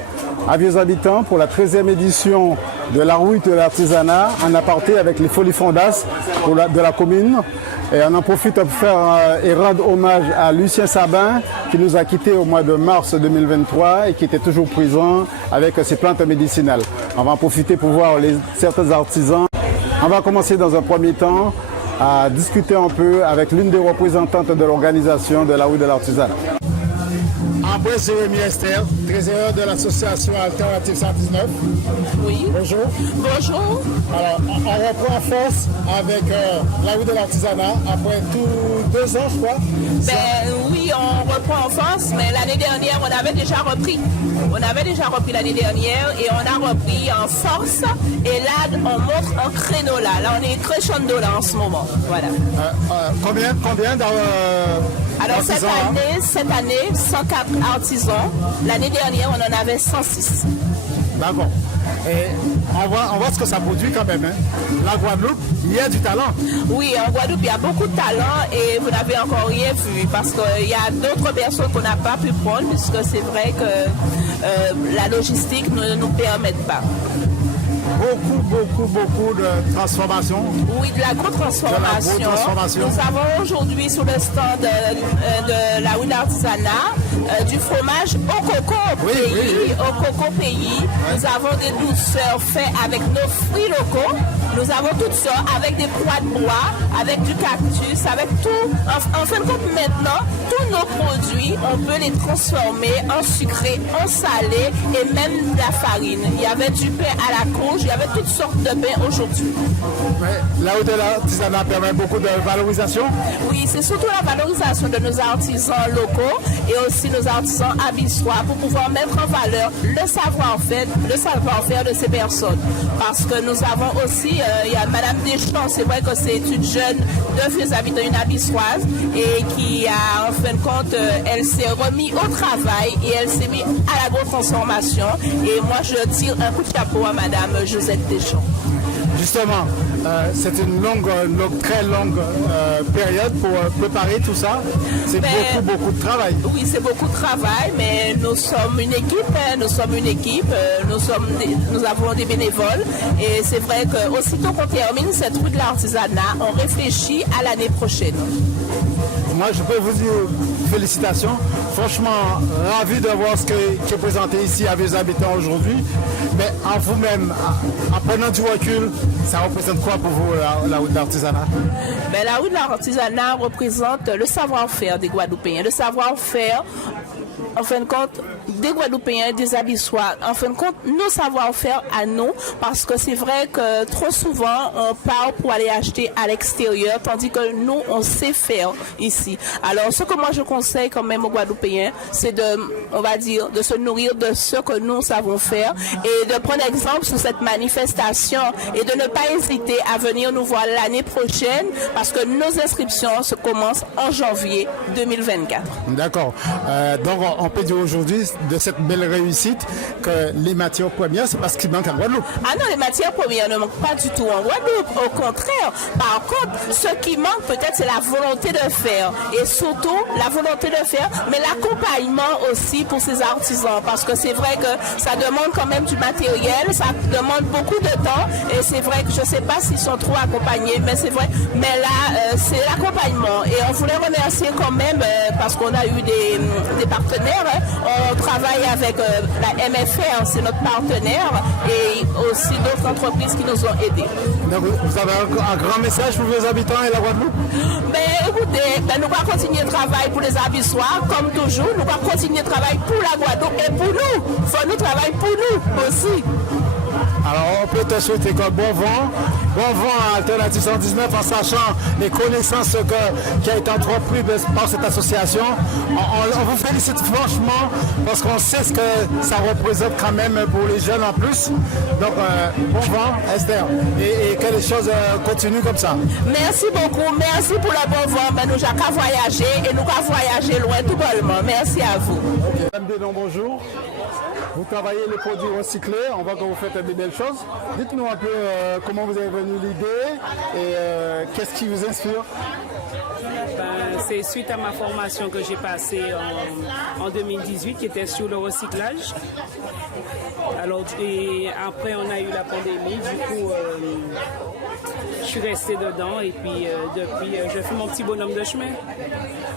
avis aux habitants pour la 13e édition de la rue de l'artisanat en aparté avec les Folies Fondas de la commune. Et on en profite pour faire et rendre hommage à Lucien Sabin qui nous a quittés au mois de mars 2023 et qui était toujours présent avec ses plantes médicinales. On va en profiter pour voir certains artisans. On va commencer dans un premier temps à discuter un peu avec l'une des représentantes de l'organisation de la rue de l'artisanat. Après Jérémy Esther, trésorier de l'association Alternative 119. Oui. Bonjour. Bonjour. Alors, on reprend en force avec la rue de l'artisanat après 2 ans, je crois. Oui, on reprend en force, mais l'année dernière, on avait déjà repris. On avait déjà repris l'année dernière et on a repris en force. Et là, on montre un créneau là. Là, on est crescendo là en ce moment. Voilà. Combien alors cette année, 104 artisans. L'année dernière, on en avait 106. D'accord. Et on voit ce que ça produit quand même. Hein. La Guadeloupe, il y a du talent. Oui, en Guadeloupe, il y a beaucoup de talent et vous n'avez encore rien vu parce qu'il y a d'autres personnes qu'on n'a pas pu prendre puisque c'est vrai que la logistique ne nous permet pas. beaucoup de transformations. Oui, de l'agro-transformation. Nous avons aujourd'hui sur le stand de la rue d'Artisanat du fromage au coco pays. Au coco pays. Nous avons des douceurs faites avec nos fruits locaux. Nous avons toutes sortes avec des pois de bois, avec du cactus, avec tout. En fin de compte, maintenant, tous nos produits, on peut les transformer en sucré, en salé et même de la farine. Il y avait du pain à la courge, il y avait toutes sortes de pain aujourd'hui. La rue de l'artisanat permet beaucoup de valorisation. Oui, c'est surtout la valorisation de nos artisans locaux et aussi nos artisans abyssois pour pouvoir mettre en valeur le savoir-faire de ces personnes. Parce que nous avons aussi, il y a Madame Deschamps, c'est vrai que c'est une jeune de Vieux Habitants, une abyssoise, et qui a, en fin de compte, elle s'est remise au travail et elle s'est mise à l'agro-transformation. Et moi, je tire un coup de chapeau à Madame Josette Deschamps. Justement, c'est une très longue période pour préparer tout ça. C'est beaucoup de travail. Oui, c'est beaucoup de travail, mais nous sommes une équipe. Nous avons des bénévoles. Et c'est vrai qu'aussitôt qu'on termine cette rue de l'artisanat, on réfléchit à l'année prochaine. Moi, je peux vous dire félicitations. Franchement, ravi de voir ce qui est présenté ici à Vieux Habitants aujourd'hui. Mais en vous-même, en prenant du recul, ça représente quoi pour vous, la rue de l'artisanat? La rue de l'artisanat représente le savoir-faire des Guadeloupéens. Le savoir-faire, en fin de compte, des Guadeloupéens, des Abyssois. En fin de compte, nos savoir-faire à nous, parce que c'est vrai que trop souvent, on part pour aller acheter à l'extérieur, tandis que nous, on sait faire ici. Alors, ce que moi, je conseille quand même aux Guadeloupéens, c'est de se nourrir de ce que nous savons faire et de prendre exemple sur cette manifestation et de ne pas hésiter à venir nous voir l'année prochaine, parce que nos inscriptions se commencent en janvier 2024. D'accord. Donc, on peut dire aujourd'hui de cette belle réussite que les matières premières, c'est parce qu'il manque en Guadeloupe. Ah non, les matières premières ne manquent pas du tout en Guadeloupe. Au contraire. Par contre, ce qui manque peut-être, c'est la volonté de faire. Et surtout, la volonté de faire, mais l'accompagnement aussi pour ces artisans. Parce que c'est vrai que ça demande quand même du matériel, ça demande beaucoup de temps. Et c'est vrai que je ne sais pas s'ils sont trop accompagnés, mais c'est vrai. Mais là, c'est l'accompagnement. Et on voulait remercier quand même, parce qu'on a eu des partenaires. On travaille avec la MFR, c'est notre partenaire, et aussi d'autres entreprises qui nous ont aidés. Donc, vous avez un grand message pour les habitants et la Guadeloupe? Écoutez, nous allons continuer de travailler pour les Abyssois, comme toujours. Nous allons continuer de travailler pour la Guadeloupe et pour nous. Il faut nous travailler pour nous aussi. Alors, on peut te souhaiter bon vent à Alternative 119 en sachant les connaissances qui a été entrepris par cette association. On vous félicite franchement parce qu'on sait ce que ça représente quand même pour les jeunes en plus. Donc, bon vent, Esther. Et que les choses continuent comme ça. Merci beaucoup. Merci pour le bon vent. Mais nous avons qu'à voyager et nous allons voyager loin tout bonnement. Merci à vous. Madame Denon, bonjour. Vous travaillez les produits recyclés, on voit que vous faites des belles choses. Dites-nous un peu comment vous avez venu l'idée et qu'est-ce qui vous inspire? C'est suite à ma formation que j'ai passée en 2018 qui était sur le recyclage. Alors, et après, on a eu la pandémie, du coup, je suis restée dedans et puis depuis, je fais mon petit bonhomme de chemin.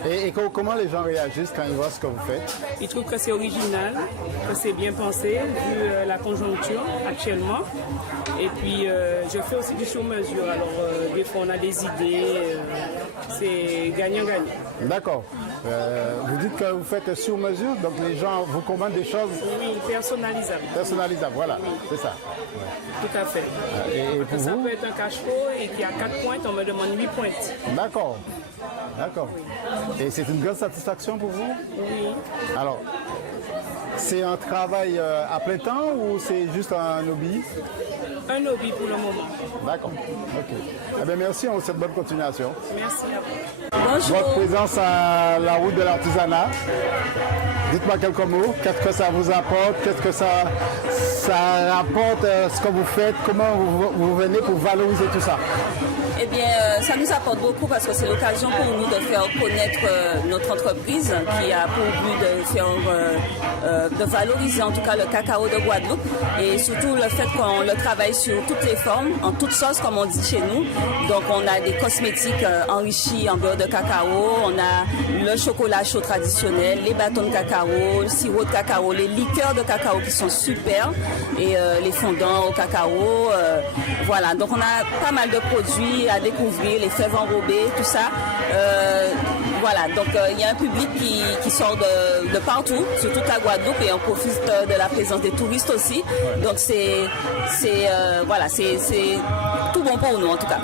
Et comment les gens réagissent quand ils voient ce que vous faites? Ils trouvent que c'est original, que c'est bien pensé, vu la conjoncture actuellement. Et puis, je fais aussi du sur-mesure. Alors, des fois, on a des idées. C'est gagnant-gagnant. D'accord. Vous dites que vous faites sur mesure, donc les gens vous commandent des choses? Oui, personnalisables. Personnalisables, voilà, oui. C'est ça. Ouais. Tout à fait. Et pour ça vous? peut être un cache-pot et qui a 4 pointes, on me demande 8 pointes. D'accord. D'accord. Et c'est une grande satisfaction pour vous? Oui. Alors, c'est un travail à plein temps ou c'est juste un hobby? Un hobby pour le moment. D'accord. Ok. Eh bien, merci, on vous souhaite bonne continuation. Merci à vous. Bonjour. Votre présence à la route de l'artisanat. Dites-moi quelques mots. Qu'est-ce que ça vous apporte? Qu'est-ce que ça rapporte, ce que vous faites? Comment vous venez pour valoriser tout ça? Eh bien, ça nous apporte beaucoup parce que c'est l'occasion pour nous de faire connaître notre entreprise qui a pour but de faire, de valoriser en tout cas le cacao de Guadeloupe et surtout le fait qu'on le travaille sur toutes les formes, en toutes sauces comme on dit chez nous. Donc on a des cosmétiques enrichis en beurre de cacao, on a le chocolat chaud traditionnel, les bâtons de cacao, le sirop de cacao, les liqueurs de cacao qui sont super et les fondants au cacao. Voilà, donc on a pas mal de produits à découvrir, les fèves enrobées, tout ça. Voilà, donc il y a un public qui sort de partout, sur toute la Guadeloupe et on profite de la présence des touristes aussi. Donc c'est tout bon pour nous en tout cas.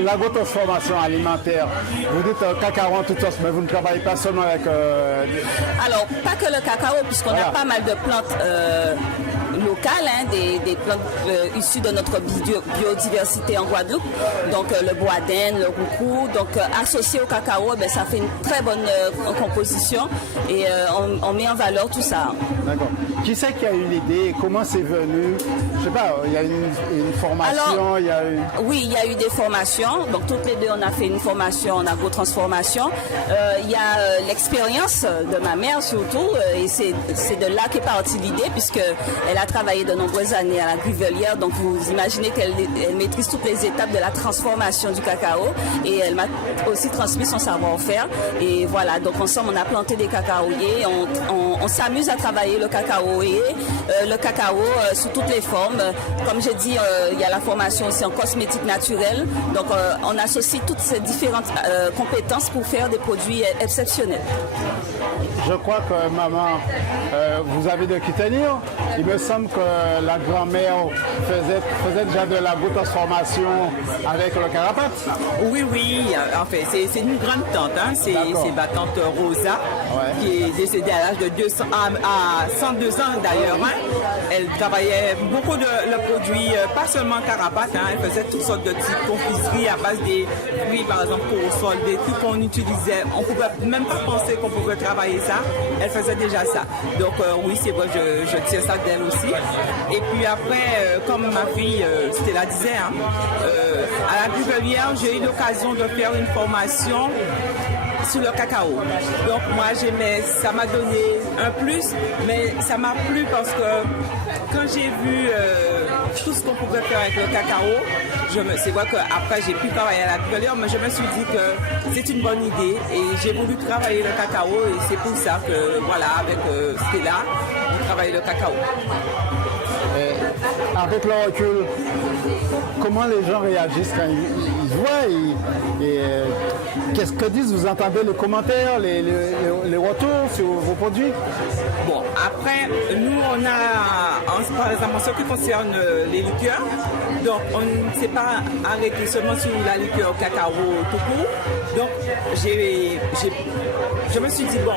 L'agro-transformation alimentaire, vous dites cacao en toute sorte, mais vous ne travaillez pas seulement avec... Alors, pas que le cacao, puisqu'on a pas mal de plantes locales, des plantes issues de notre biodiversité en Guadeloupe. Donc le bois-d'Inde, le roucou, donc associé au cacao, ça fait une très bonne composition et on met en valeur tout ça. D'accord. Qui c'est qui a eu l'idée? Comment c'est venu? Je sais pas, il y a une formation. Alors, oui, il y a eu des formations. Donc toutes les deux, on a fait une formation en agro-transformation. Il y a l'expérience de ma mère surtout, et c'est de là qu'est partie l'idée, puisqu'elle a travaillé de nombreuses années à la Grivelière. Donc vous imaginez qu'elle maîtrise toutes les étapes de la transformation du cacao, et elle m'a aussi transmis son savoir-faire. Et voilà, donc ensemble, on a planté des cacaoyers. On s'amuse à travailler le cacaoyer, le cacao sous toutes les formes. Comme j'ai dit, il y a la formation aussi en cosmétique naturelle. Donc on associe toutes ces différentes compétences pour faire des produits exceptionnels. Je crois que maman, vous avez de qui tenir. Il me semble que la grand-mère faisait déjà de la transformation avec le carapace. Oui, en fait, c'est une grande tante, hein. C'est ma tante Rosa, qui est décédée à l'âge de 102 ans d'ailleurs. Hein. Elle travaillait beaucoup de produits, pas seulement carapace, hein. Elle faisait toutes sortes de petites confiseries à base des fruits, par exemple, pour sol, des trucs qu'on utilisait. On ne pouvait même pas penser qu'on pouvait travailler ça. Elle faisait déjà ça. Donc oui, c'est vrai, je tiens ça d'elle aussi. Et puis après, comme ma fille Stella disait, hein, à la Grivelière, j'ai eu l'occasion de faire une formation sur le cacao. Donc moi j'aimais, ça m'a donné un plus, mais ça m'a plu parce que quand j'ai vu tout ce qu'on pouvait faire avec le cacao, c'est vrai qu'après j'ai pu travailler à la Grivelière, mais je me suis dit que c'est une bonne idée et j'ai voulu travailler le cacao et c'est pour ça que voilà, avec Stella, on travaille le cacao. Avec le recul, comment les gens réagissent quand ils voient qu'est-ce que disent? Vous entendez les commentaires, les retours sur vos produits? Bon, après, nous, on a, par exemple, en ce qui concerne les liqueurs, donc on ne s'est pas arrêté seulement sur la liqueur cacao tout court. Donc, je me suis dit, bon,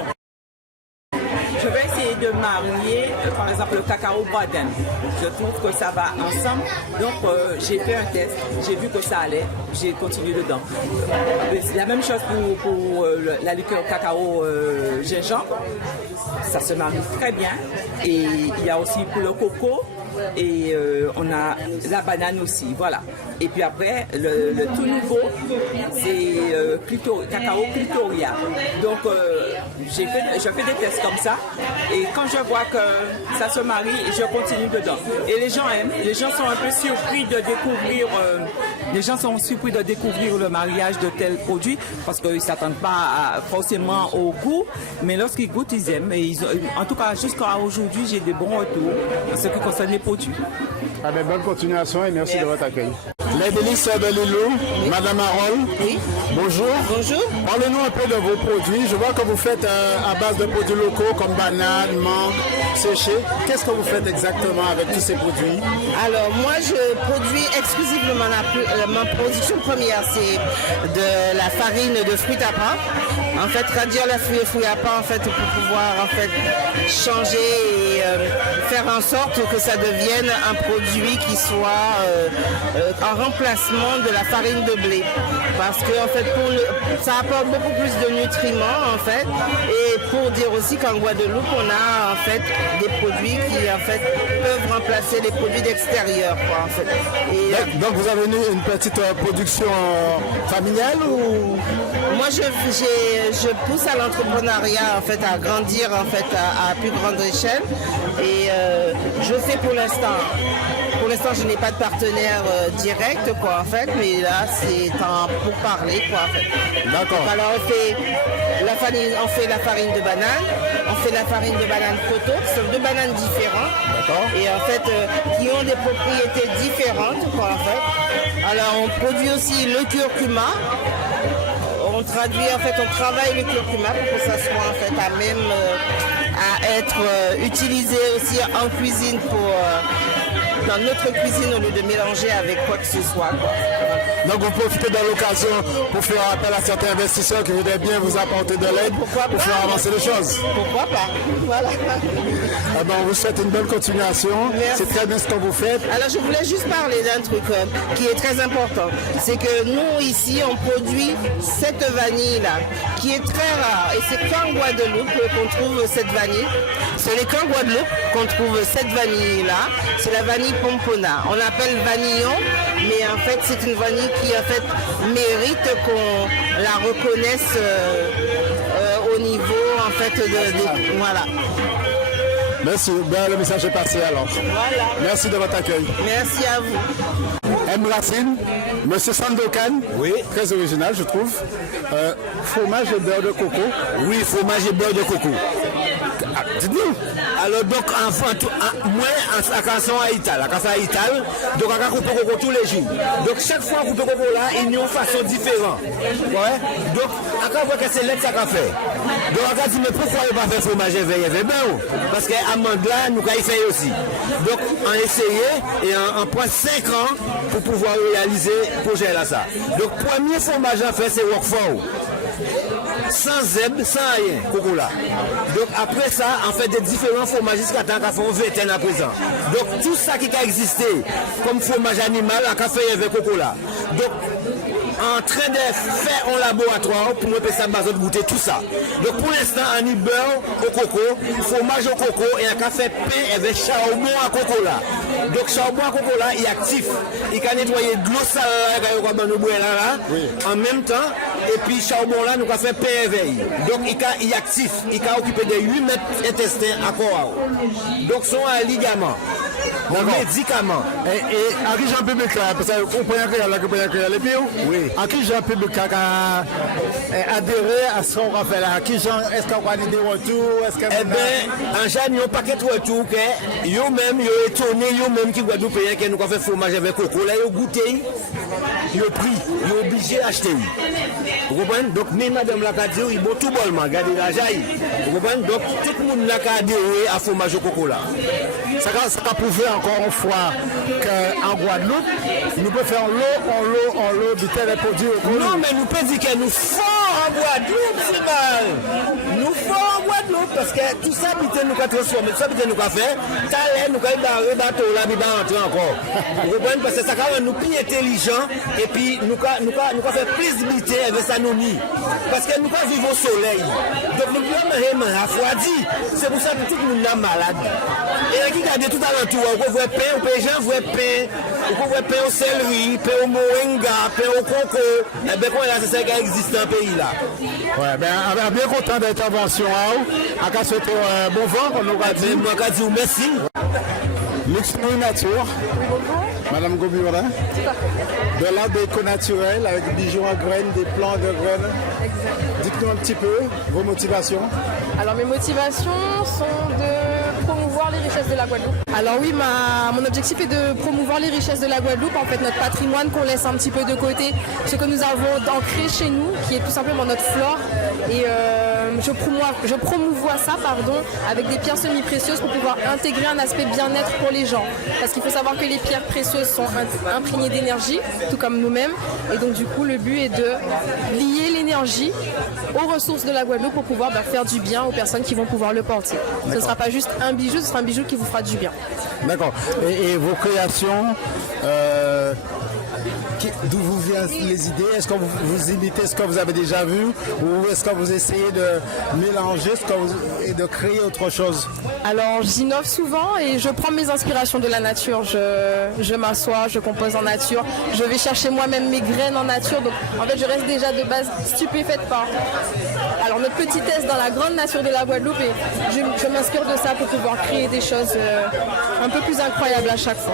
je vais essayer de marier, par exemple, le cacao bois-d'Inde. Je trouve que ça va ensemble. Donc, j'ai fait un test, j'ai vu que ça allait, j'ai continué dedans. C'est la même chose pour la liqueur cacao gingembre. Ça se marie très bien. Et il y a aussi pour le coco. Et on a la banane aussi, voilà. Et puis après, le tout nouveau, c'est cacao clitoria. Donc, je fais des tests comme ça. Et quand je vois que ça se marie, je continue dedans. Et les gens aiment. Les gens sont un peu surpris de découvrir, le mariage de tels produits parce qu'ils ne s'attendent pas forcément au goût. Mais lorsqu'ils goûtent, ils aiment. Et en tout cas, jusqu'à aujourd'hui, j'ai de bons retours en ce qui concerne les produits. Bonne continuation et merci de votre accueil. Les délices de Lilou, Madame Harold. Oui. Bonjour. Bonjour. Parlez-nous un peu de vos produits. Je vois que vous faites à base de produits locaux comme bananes, mangue, séchées. Qu'est-ce que vous faites exactement avec tous ces produits? Alors moi je produis exclusivement ma production première, c'est de la farine de fruits à pain. En fait, réduire les fruits à pain en fait pour pouvoir en fait changer et faire en sorte que ça devienne un produit qui soit en remplacement de la farine de blé. parce que en fait, ça apporte beaucoup plus de nutriments en fait. Et pour dire aussi qu'en Guadeloupe, on a en fait des produits qui en fait peuvent remplacer les produits d'extérieur, quoi, en fait. Et, donc vous avez une petite production familiale ou? Moi, je pousse à l'entrepreneuriat en fait, à grandir en fait à plus grande échelle. Et je fais pour l'instant. Pour l'instant, je n'ai pas de partenaire direct, quoi, en fait, mais là, c'est pour parler, quoi, en fait. D'accord. Alors, on fait la farine de banane, on fait la farine de banane coteau, ce sont deux bananes différentes. D'accord. Et en fait, qui ont des propriétés différentes, quoi, en fait. Alors, on produit aussi le curcuma. On travaille le curcuma pour que ça soit, en fait, à même à être utilisé aussi en cuisine dans notre cuisine au lieu de mélanger avec quoi que ce soit, quoi. Donc vous profitez de l'occasion pour faire appel à certains investisseurs qui voudraient bien vous apporter de l'aide pour faire avancer les choses. Pourquoi pas? Voilà. Eh ben, on vous souhaite une bonne continuation. C'est très bien ce que vous faites. Alors je voulais juste parler d'un truc qui est très important. C'est que nous ici on produit cette vanille-là qui est très rare. Et c'est qu'en Guadeloupe qu'on trouve cette vanille. Ce n'est qu'en Guadeloupe qu'on trouve cette vanille-là. C'est la vanille pompona. On l'appelle vanillon, mais en fait c'est une vanille qui en fait mérite qu'on la reconnaisse au niveau en fait de voilà. Merci, ben, le message est passé alors. Voilà. Merci de votre accueil. Merci à vous. M. Racine, Monsieur Sandokan, oui. Très original je trouve. Fromage et beurre de coco. Oui, fromage et beurre de coco. Dites-nous. Alors donc, moi, à Casson à Ital, donc on a coupé coco tous les jours. Donc chaque fois qu'on coupe coco là, il y a une façon différente. Ouais. Donc, on a vu que c'est là que ça a fait. Donc on a dit, mais pourquoi il ne pas faire fromage et beurre? Parce qu'amande là, nous avons fait aussi. Donc on a essayé et on prend 5 ans pour pouvoir réaliser le projet là ça. Donc premier fromage à faire, c'est Roquefort. Sans zèbre, sans rien, coco là. Donc après ça, on fait des différents fromages jusqu'à temps qu'on fait un vétérinaire à présent. Donc tout ça qui a existé comme fromage animal, on a fait avec coco là. Donc en train de faire un laboratoire pour nous permettre de goûter tout ça. Donc pour l'instant, on a beurre au coco, fromage au coco et on a fait pain avec charbon à coco là. Donc charbon à coco là, il est actif. Il a nettoyé de l'eau salée en même temps. Et puis charbon là, nous avons fait pain éveil. Donc il est actif. Il a occupé de 8 mètres intestins à corps. Donc son un ligament. Médicaments. Et à qui j'en public là, parce qu'on peut y créer les pieds. Oui. À qui j'en public a adhéré à ce qu'on va faire là? À qui j'en, est-ce qu'on va des retours? Eh bien, en général, il y a un paquet de retours que eux-mêmes, ils ont étonné, eux-mêmes qui Guadeloupéens, qui nous ont fait fromage avec coco. Là, ils ont goûté, ils ont pris, ils ont obligé d'acheter. Vous comprenez? Donc, même madame l'a dit, ils ont tout bonnement, regardez la jaille. Vous comprenez? Donc, tout le monde n'a adhéré à fromage au coco là. Ça a prouvé encore une fois qu'en Guadeloupe, nous pouvons faire l'eau du tel produit. Non, mais nous pouvons dire que nous faisons en Guadeloupe, c'est mal. Nous faisons en Guadeloupe parce que tout ça, nous avons transformé, tout ça, nous avons fait. Nous avons barré bateau là, nous avons entré encore. Vous comprenez? Parce que ça rend nous plus intelligents et puis nous avons fait plus d'habilité avec ça nous mis. Parce que nous avons vécu au soleil. Donc nous avons refroidi. C'est pour ça que tout le monde est malade. Et qui regarde tout à l'entour, on voit pain, les gens voient pain, on voit pain au céleri, pain au moringa, pain au coco. Et bien, c'est ça qui existe dans le pays là. Ouais, bien, bien content d'intervention. À cas souhaiter bon vent, on aura dit. Moi, je dis merci. Luxury Nature. Madame Gobiora. De l'art déco-naturel avec des bijoux en graines, des plants de graines. Exact. Dites-nous un petit peu vos motivations. Alors mes motivations sont de promouvoir les richesses de la Guadeloupe. Alors oui, mon objectif est de promouvoir les richesses de la Guadeloupe, en fait notre patrimoine qu'on laisse un petit peu de côté, ce que nous avons ancré chez nous, qui est tout simplement notre flore. Et je promouvois ça avec des pierres semi-précieuses pour pouvoir intégrer un aspect bien-être pour les gens. Parce qu'il faut savoir que les pierres précieuses sont imprégnées d'énergie, tout comme nous-mêmes. Et donc du coup, le but est de lier l'énergie aux ressources de la Guadeloupe pour pouvoir faire du bien aux personnes qui vont pouvoir le porter. Ce ne sera pas juste un bijou, ce sera un bijou qui vous fera du bien. D'accord. Et vos créations, d'où vous viennent les idées? Est-ce que vous imitez ce que vous avez déjà vu ou est-ce que vous essayez de mélanger et de créer autre chose? Alors j'innove souvent et je prends mes inspirations de la nature. Je m'assois, je compose en nature, je vais chercher moi-même mes graines en nature. Donc en fait je reste déjà de base stupéfaite par alors notre petitesse dans la grande nature de la Guadeloupe et je m'inspire de ça pour pouvoir créer des choses un peu plus incroyables à chaque fois.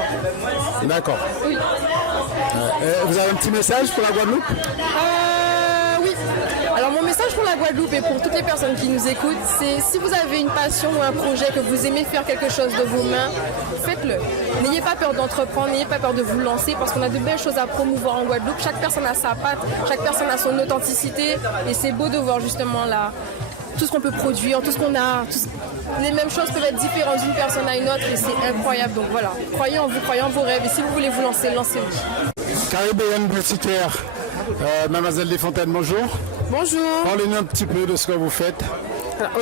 D'accord. Oui. Vous avez un petit message pour la Guadeloupe? Oui. Alors mon message pour la Guadeloupe et pour toutes les personnes qui nous écoutent, c'est si vous avez une passion ou un projet, que vous aimez faire quelque chose de vos mains, faites-le. N'ayez pas peur d'entreprendre, n'ayez pas peur de vous lancer parce qu'on a de belles choses à promouvoir en Guadeloupe. Chaque personne a sa patte, chaque personne a son authenticité et c'est beau de voir justement là tout ce qu'on peut produire, tout ce qu'on a. Les mêmes choses peuvent être différentes d'une personne à une autre et c'est incroyable. Donc voilà, croyez en vous, croyez en vos rêves et si vous voulez vous lancer, lancez-vous. Caribéenne Boutiquière, Mademoiselle Desfontaines, bonjour. Bonjour. Parlez-nous un petit peu de ce que vous faites.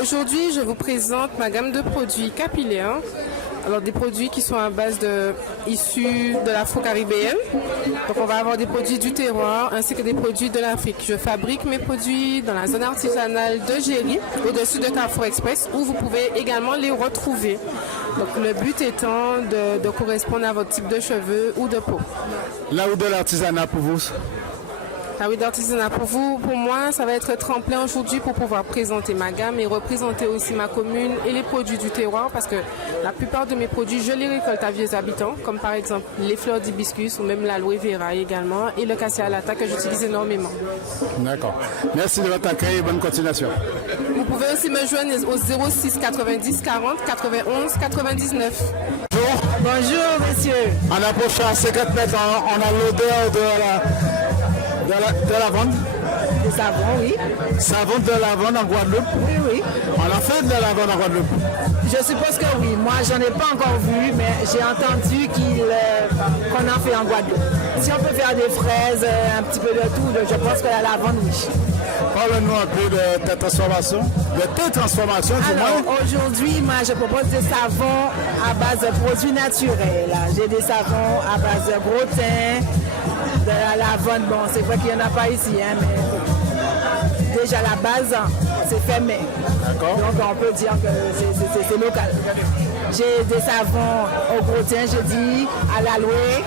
Aujourd'hui, je vous présente ma gamme de produits capillaires. Alors des produits qui sont à base issus de l'Afro-Caribéenne. Donc on va avoir des produits du terroir ainsi que des produits de l'Afrique. Je fabrique mes produits dans la zone artisanale de Géry, au-dessus de Carrefour Express, où vous pouvez également les retrouver. Donc le but étant de correspondre à votre type de cheveux ou de peau. Là où de l'artisanat pour vous? Ah oui, d'artisanat pour vous, pour moi, ça va être tremplin aujourd'hui pour pouvoir présenter ma gamme et représenter aussi ma commune et les produits du terroir parce que la plupart de mes produits, je les récolte à Vieux Habitants, comme par exemple les fleurs d'hibiscus ou même l'aloe vera également et le cassia alata que j'utilise énormément. D'accord. Merci de votre accueil et bonne continuation. Vous pouvez aussi me joindre au 06 90 40 91 99. Bonjour. Bonjour, monsieur. En approchant à 50 mètres, on a l'odeur de lavande. Du savon, oui. Savon de lavande en Guadeloupe? Oui, oui. On a fait de la lavande en Guadeloupe? Je suppose que oui. Moi, j'en ai pas encore vu, mais j'ai entendu qu'on en fait en Guadeloupe. Si on peut faire des fraises, un petit peu de tout, je pense que la lavande, oui. Parle-nous un peu de ta transformation. De tes transformations, alors, aujourd'hui, moi, je propose des savons à base de produits naturels. J'ai des savons à base de gros thym, de la lavande. Bon, c'est vrai qu'il n'y en a pas ici, hein, mais déjà la base, c'est fait main. D'accord. Donc, on peut dire que c'est local. J'ai des savons au gros thym, je dis, à l'aloe.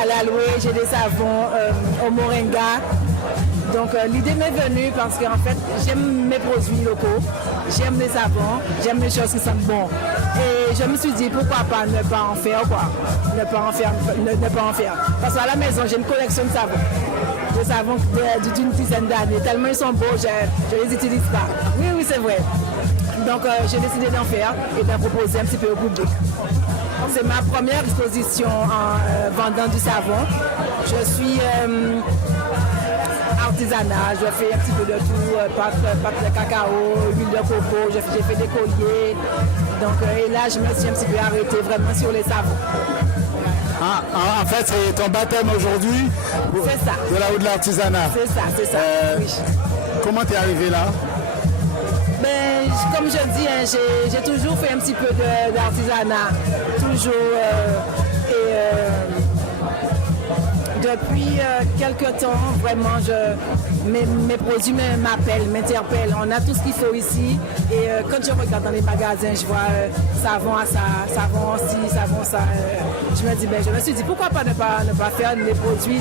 À l'aloe, j'ai des savons au moringa. Donc l'idée m'est venue parce qu'en fait j'aime mes produits locaux, j'aime les savons, j'aime les choses qui sentent bon. Et je me suis dit pourquoi pas ne pas en faire quoi, ne pas en faire. Parce qu'à la maison j'ai une collection de savons d'une dizaine d'années, tellement ils sont beaux, je les utilise pas. Oui c'est vrai. Donc j'ai décidé d'en faire et d'en proposer un petit peu au public. C'est ma première exposition en vendant du savon. Je suis artisanat, je fais un petit peu de tout, pâte de cacao, huile de coco, j'ai fait des colliers. Donc, et là, je me suis un petit peu arrêtée vraiment sur les savons. En fait, c'est ton baptême aujourd'hui de la haut de l'artisanat. C'est ça, oui. Comment t'es arrivé là? Ben, comme je dis, hein, j'ai toujours fait un petit peu d'artisanat, toujours. Depuis quelques temps, vraiment, mes produits m'interpellent. On a tout ce qu'il faut ici. Et quand je regarde dans les magasins, je vois savon à ça, savon ci, savon ça. Je me suis dit, pourquoi pas ne pas faire des produits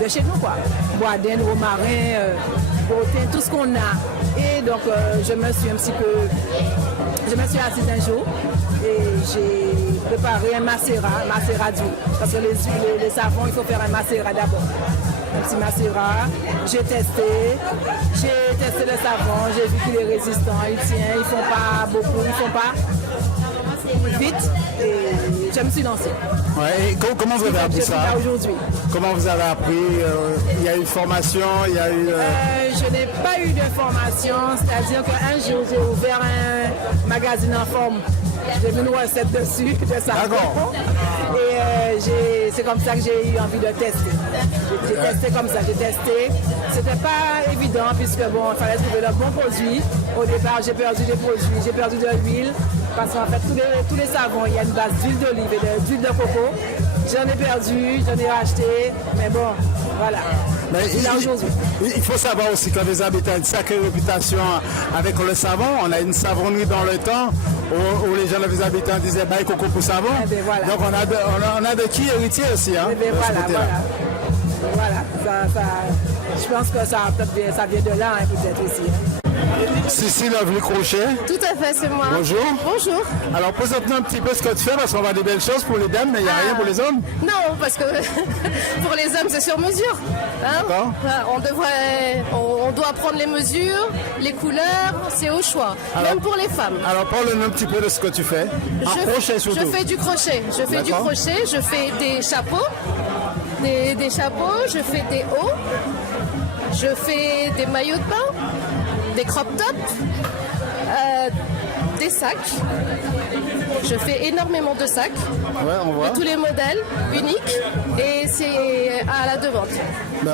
de chez nous, quoi. Boisdaine, romarin, beauté, tout ce qu'on a. Et donc, je me suis assise un jour et j'ai préparé un macérat d'huile. Parce que les savons, il faut faire un macérat d'abord. Un petit macérat. J'ai testé le savon, j'ai vu qu'il est résistant, il tient, ils font pas beaucoup, ils font pas vite. Et je me suis lancée. Ouais, et comment vous avez appris ça? Comment vous avez appris? Il y a eu une formation, il y a eu... Je n'ai pas eu de formation, c'est-à-dire qu'un jour j'ai ouvert un magazine en forme. J'ai mis une recette dessus de savon. Et c'est comme ça que j'ai eu envie de tester. J'ai testé comme ça, j'ai testé. C'était pas évident puisque bon, il fallait trouver le bon produit. Au départ, j'ai perdu des produits, j'ai perdu de l'huile. Parce qu'en fait, tous les savons, il y a une base d'huile d'olive et d'huile de coco. J'en ai perdu, j'en ai racheté, mais bon, voilà. Mais il faut savoir aussi que les habitants ont une sacrée réputation avec le savon. On a une savonnerie dans le temps où les gens, les habitants disaient bah, coco pour savon. Voilà. Donc on a de qui héritier aussi. Hein, voilà. Je pense que ça vient de là, hein, peut-être aussi. Cécile Lovely-Crochet. Tout à fait, c'est moi. Bonjour. Bonjour. Alors présente-nous un petit peu ce que tu fais parce qu'on va des belles choses pour les dames, mais il n'y a rien pour les hommes. Non, parce que pour les hommes, c'est sur mesure. Hein. On doit prendre les mesures, les couleurs, c'est au choix. Alors, même pour les femmes. Alors parle-nous un petit peu de ce que tu fais. Crochet surtout. Je fais du crochet. Je fais du crochet, je fais des chapeaux. Des chapeaux, je fais des hauts, je fais des maillots de bain, des crop tops, des sacs. Je fais énormément de sacs, on voit. de tous les modèles, uniques, et c'est à la demande.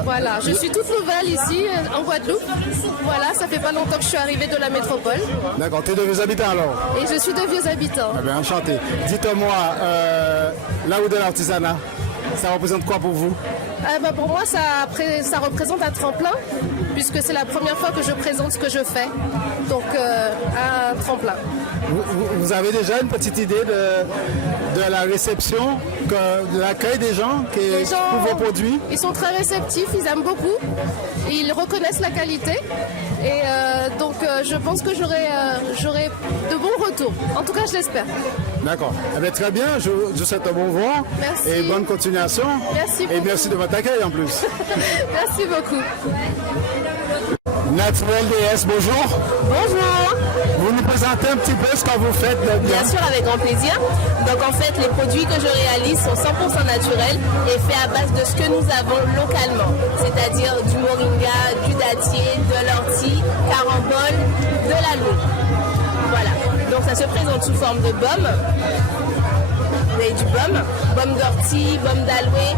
Voilà, je suis toute nouvelle ici en Guadeloupe. Voilà, ça fait pas longtemps que je suis arrivée de la métropole. D'accord, tu es de vieux habitants alors? Et je suis de vieux habitants. Eh bien, enchanté. Dites-moi, là où de l'artisanat, ça représente quoi pour vous? Pour moi, ça représente un tremplin, puisque c'est la première fois que je présente ce que je fais. Donc, un tremplin. Vous avez déjà une petite idée de la réception, de l'accueil des gens pour vos produits? Ils sont très réceptifs, ils aiment beaucoup, ils reconnaissent la qualité. Et donc, je pense que j'aurai de bons retours. En tout cas, je l'espère. D'accord. Eh bien, très bien, je vous souhaite un bon vent. Merci. Et bonne continuation. Merci beaucoup. Et merci de votre accueil en plus. Merci beaucoup. Naturel DS, bonjour. Bonjour. Vous nous présentez un petit peu ce que vous faites de bien? Bien sûr, avec grand plaisir. Donc en fait, les produits que je réalise sont 100% naturels et faits à base de ce que nous avons localement. C'est-à-dire du moringa, du dattier, de l'ortie, carambole, de l'aloe. Voilà. Donc ça se présente sous forme de baume. Vous avez du baume d'ortie, baume d'aloe,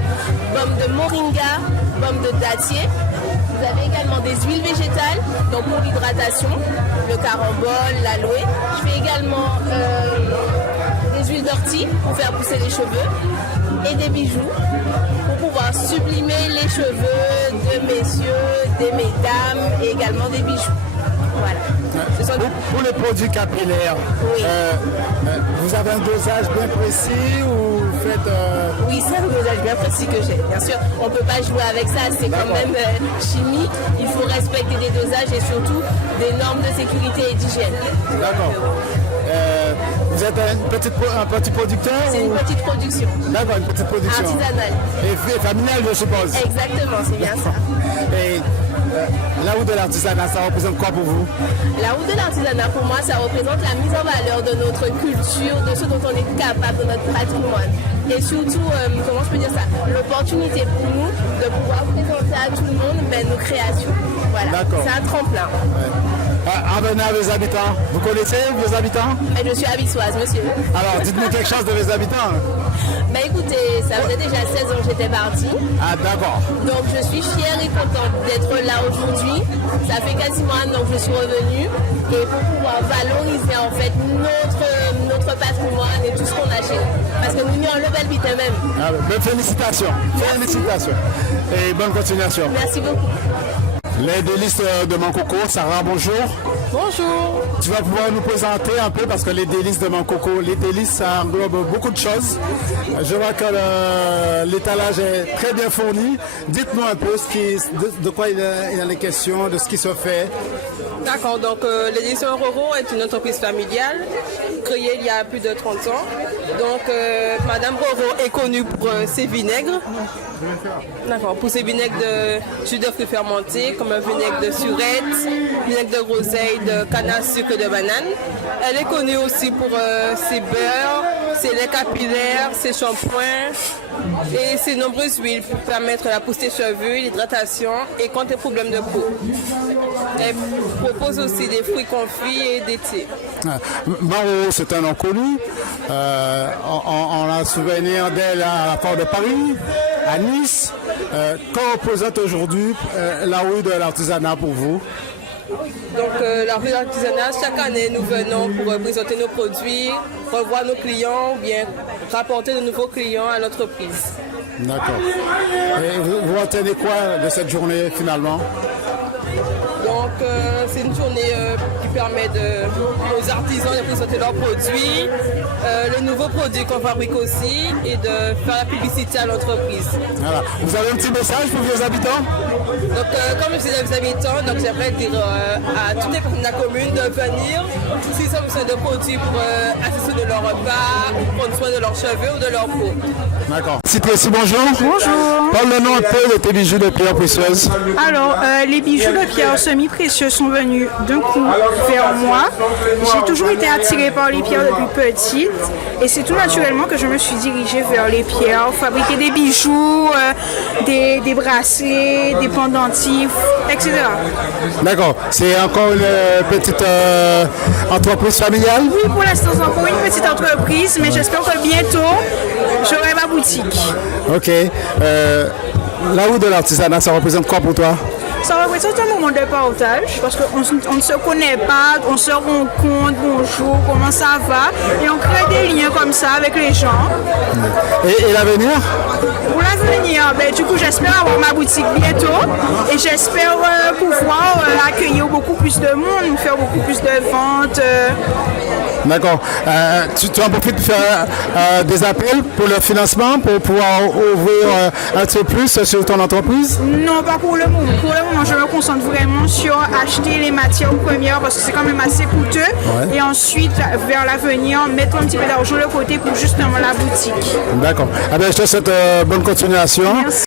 baume de moringa, baume de dattier. Vous avez également des huiles végétales, donc pour l'hydratation, le carambole, l'aloe. Je fais également des huiles d'ortie pour faire pousser les cheveux et des bijoux pour pouvoir sublimer les cheveux de messieurs, des mesdames et également des bijoux. Voilà. Pour les produits capillaires, oui. Vous avez un dosage bien précis ou vous faites... Oui, c'est un dosage bien précis que j'ai. Bien sûr, on ne peut pas jouer avec ça, c'est quand même chimie. Il faut respecter des dosages et surtout des normes de sécurité et d'hygiène. D'accord. Vous êtes un petit producteur? C'est une petite production. D'accord, une petite production. Artisanale. Et familiale, je suppose. Exactement, c'est bien ça. Et la route de l'artisanat, ça représente quoi pour vous? La route de l'artisanat, pour moi, ça représente la mise en valeur de notre culture, de ce dont on est capable, de notre patrimoine. Et surtout, comment je peux dire ça, l'opportunité pour nous de pouvoir présenter à tout le monde nos créations. Voilà, c'est un tremplin. En venant à vos habitants, vous connaissez vos habitants? Je suis avissoise, monsieur. Alors, dites-nous quelque chose de vos habitants. Écoutez, ça faisait déjà 16 ans que j'étais partie. Ah, d'accord. Donc, je suis fière et contente d'être là aujourd'hui. Ça fait quasiment un an que je suis revenue. Et pour pouvoir valoriser, en fait, notre patrimoine et tout ce qu'on a chez nous. Parce que nous, on le bel vite même. Ah, félicitations. Félicitations. Et bonne continuation. Merci beaucoup. Les délices de Mancoco, Sarah, bonjour. Bonjour. Tu vas pouvoir nous présenter un peu parce que les délices de Mancoco, les délices, ça englobe beaucoup de choses. Je vois que l'étalage est très bien fourni. Dites-nous un peu de quoi il en est question, de ce qui se fait. D'accord, donc l'édition Roro est une entreprise familiale créée il y a plus de 30 ans. Donc Madame Roro est connue pour ses vinaigres. D'accord, pour ses vinaigres de jus de fruits fermentés, comme un vinaigre de surette, vinaigre de groseille, de canne à sucre et de banane. Elle est connue aussi pour ses beurres, ses laits capillaires, ses shampoings et ses nombreuses huiles pour permettre la pousse des cheveux, l'hydratation et contre les problèmes de peau. Elle propose aussi des fruits confits et des thés. Maro, c'est un nom connu. On a souvenir d'elle à la Foire de Paris, à Nice. Qu'en représente aujourd'hui la rue de l'artisanat pour vous? Donc la rue de l'artisanat, chaque année nous venons pour présenter nos produits, revoir nos clients ou bien rapporter de nouveaux clients à l'entreprise. D'accord. Et vous retenez quoi de cette journée finalement? Donc c'est une journée qui permet aux artisans de présenter leurs produits, les nouveaux produits qu'on fabrique aussi et de faire la publicité à l'entreprise. Voilà. Vous avez un petit message pour vos habitants? Donc comme je disais aux habitants, donc j'aimerais dire à toutes les personnes de la commune de venir s'ils ont besoin de produits pour assister de leur repas, prendre soin de leurs cheveux ou de leur peau. D'accord. Cité-ci, bonjour. Bonjour. Parle-nous un peu de tes bijoux de pierre précieuse. Alors, les bijoux de pierre semi-précieux sont venus d'un coup vers moi. J'ai toujours été attirée par les pierres depuis petite et c'est tout naturellement que je me suis dirigée vers les pierres, fabriquer des bijoux, des bracelets, des pendentifs, etc. D'accord. C'est encore une petite entreprise familiale? Oui, pour l'instant, c'est encore une petite entreprise, mais j'espère que bientôt, j'aurai ma boutique. Ok. La route de l'artisanat, ça représente quoi pour toi? Ça représente un moment de partage parce qu'on ne se connaît pas, on se rencontre, bonjour, comment ça va, et on crée des liens comme ça avec les gens. Et l'avenir? Pour l'avenir, du coup, j'espère avoir ma boutique bientôt et j'espère pouvoir accueillir beaucoup plus de monde, faire beaucoup plus de ventes. D'accord. Tu en profites de faire des appels pour le financement, pour pouvoir ouvrir un petit peu plus sur ton entreprise? Non, pas pour le moment. Pour le moment, je me concentre vraiment sur acheter les matières premières parce que c'est quand même assez coûteux. Ouais. Et ensuite, vers l'avenir, mettre un petit peu d'argent de côté pour justement la boutique. D'accord. Ah ben, je te souhaite bonne continuation. Merci.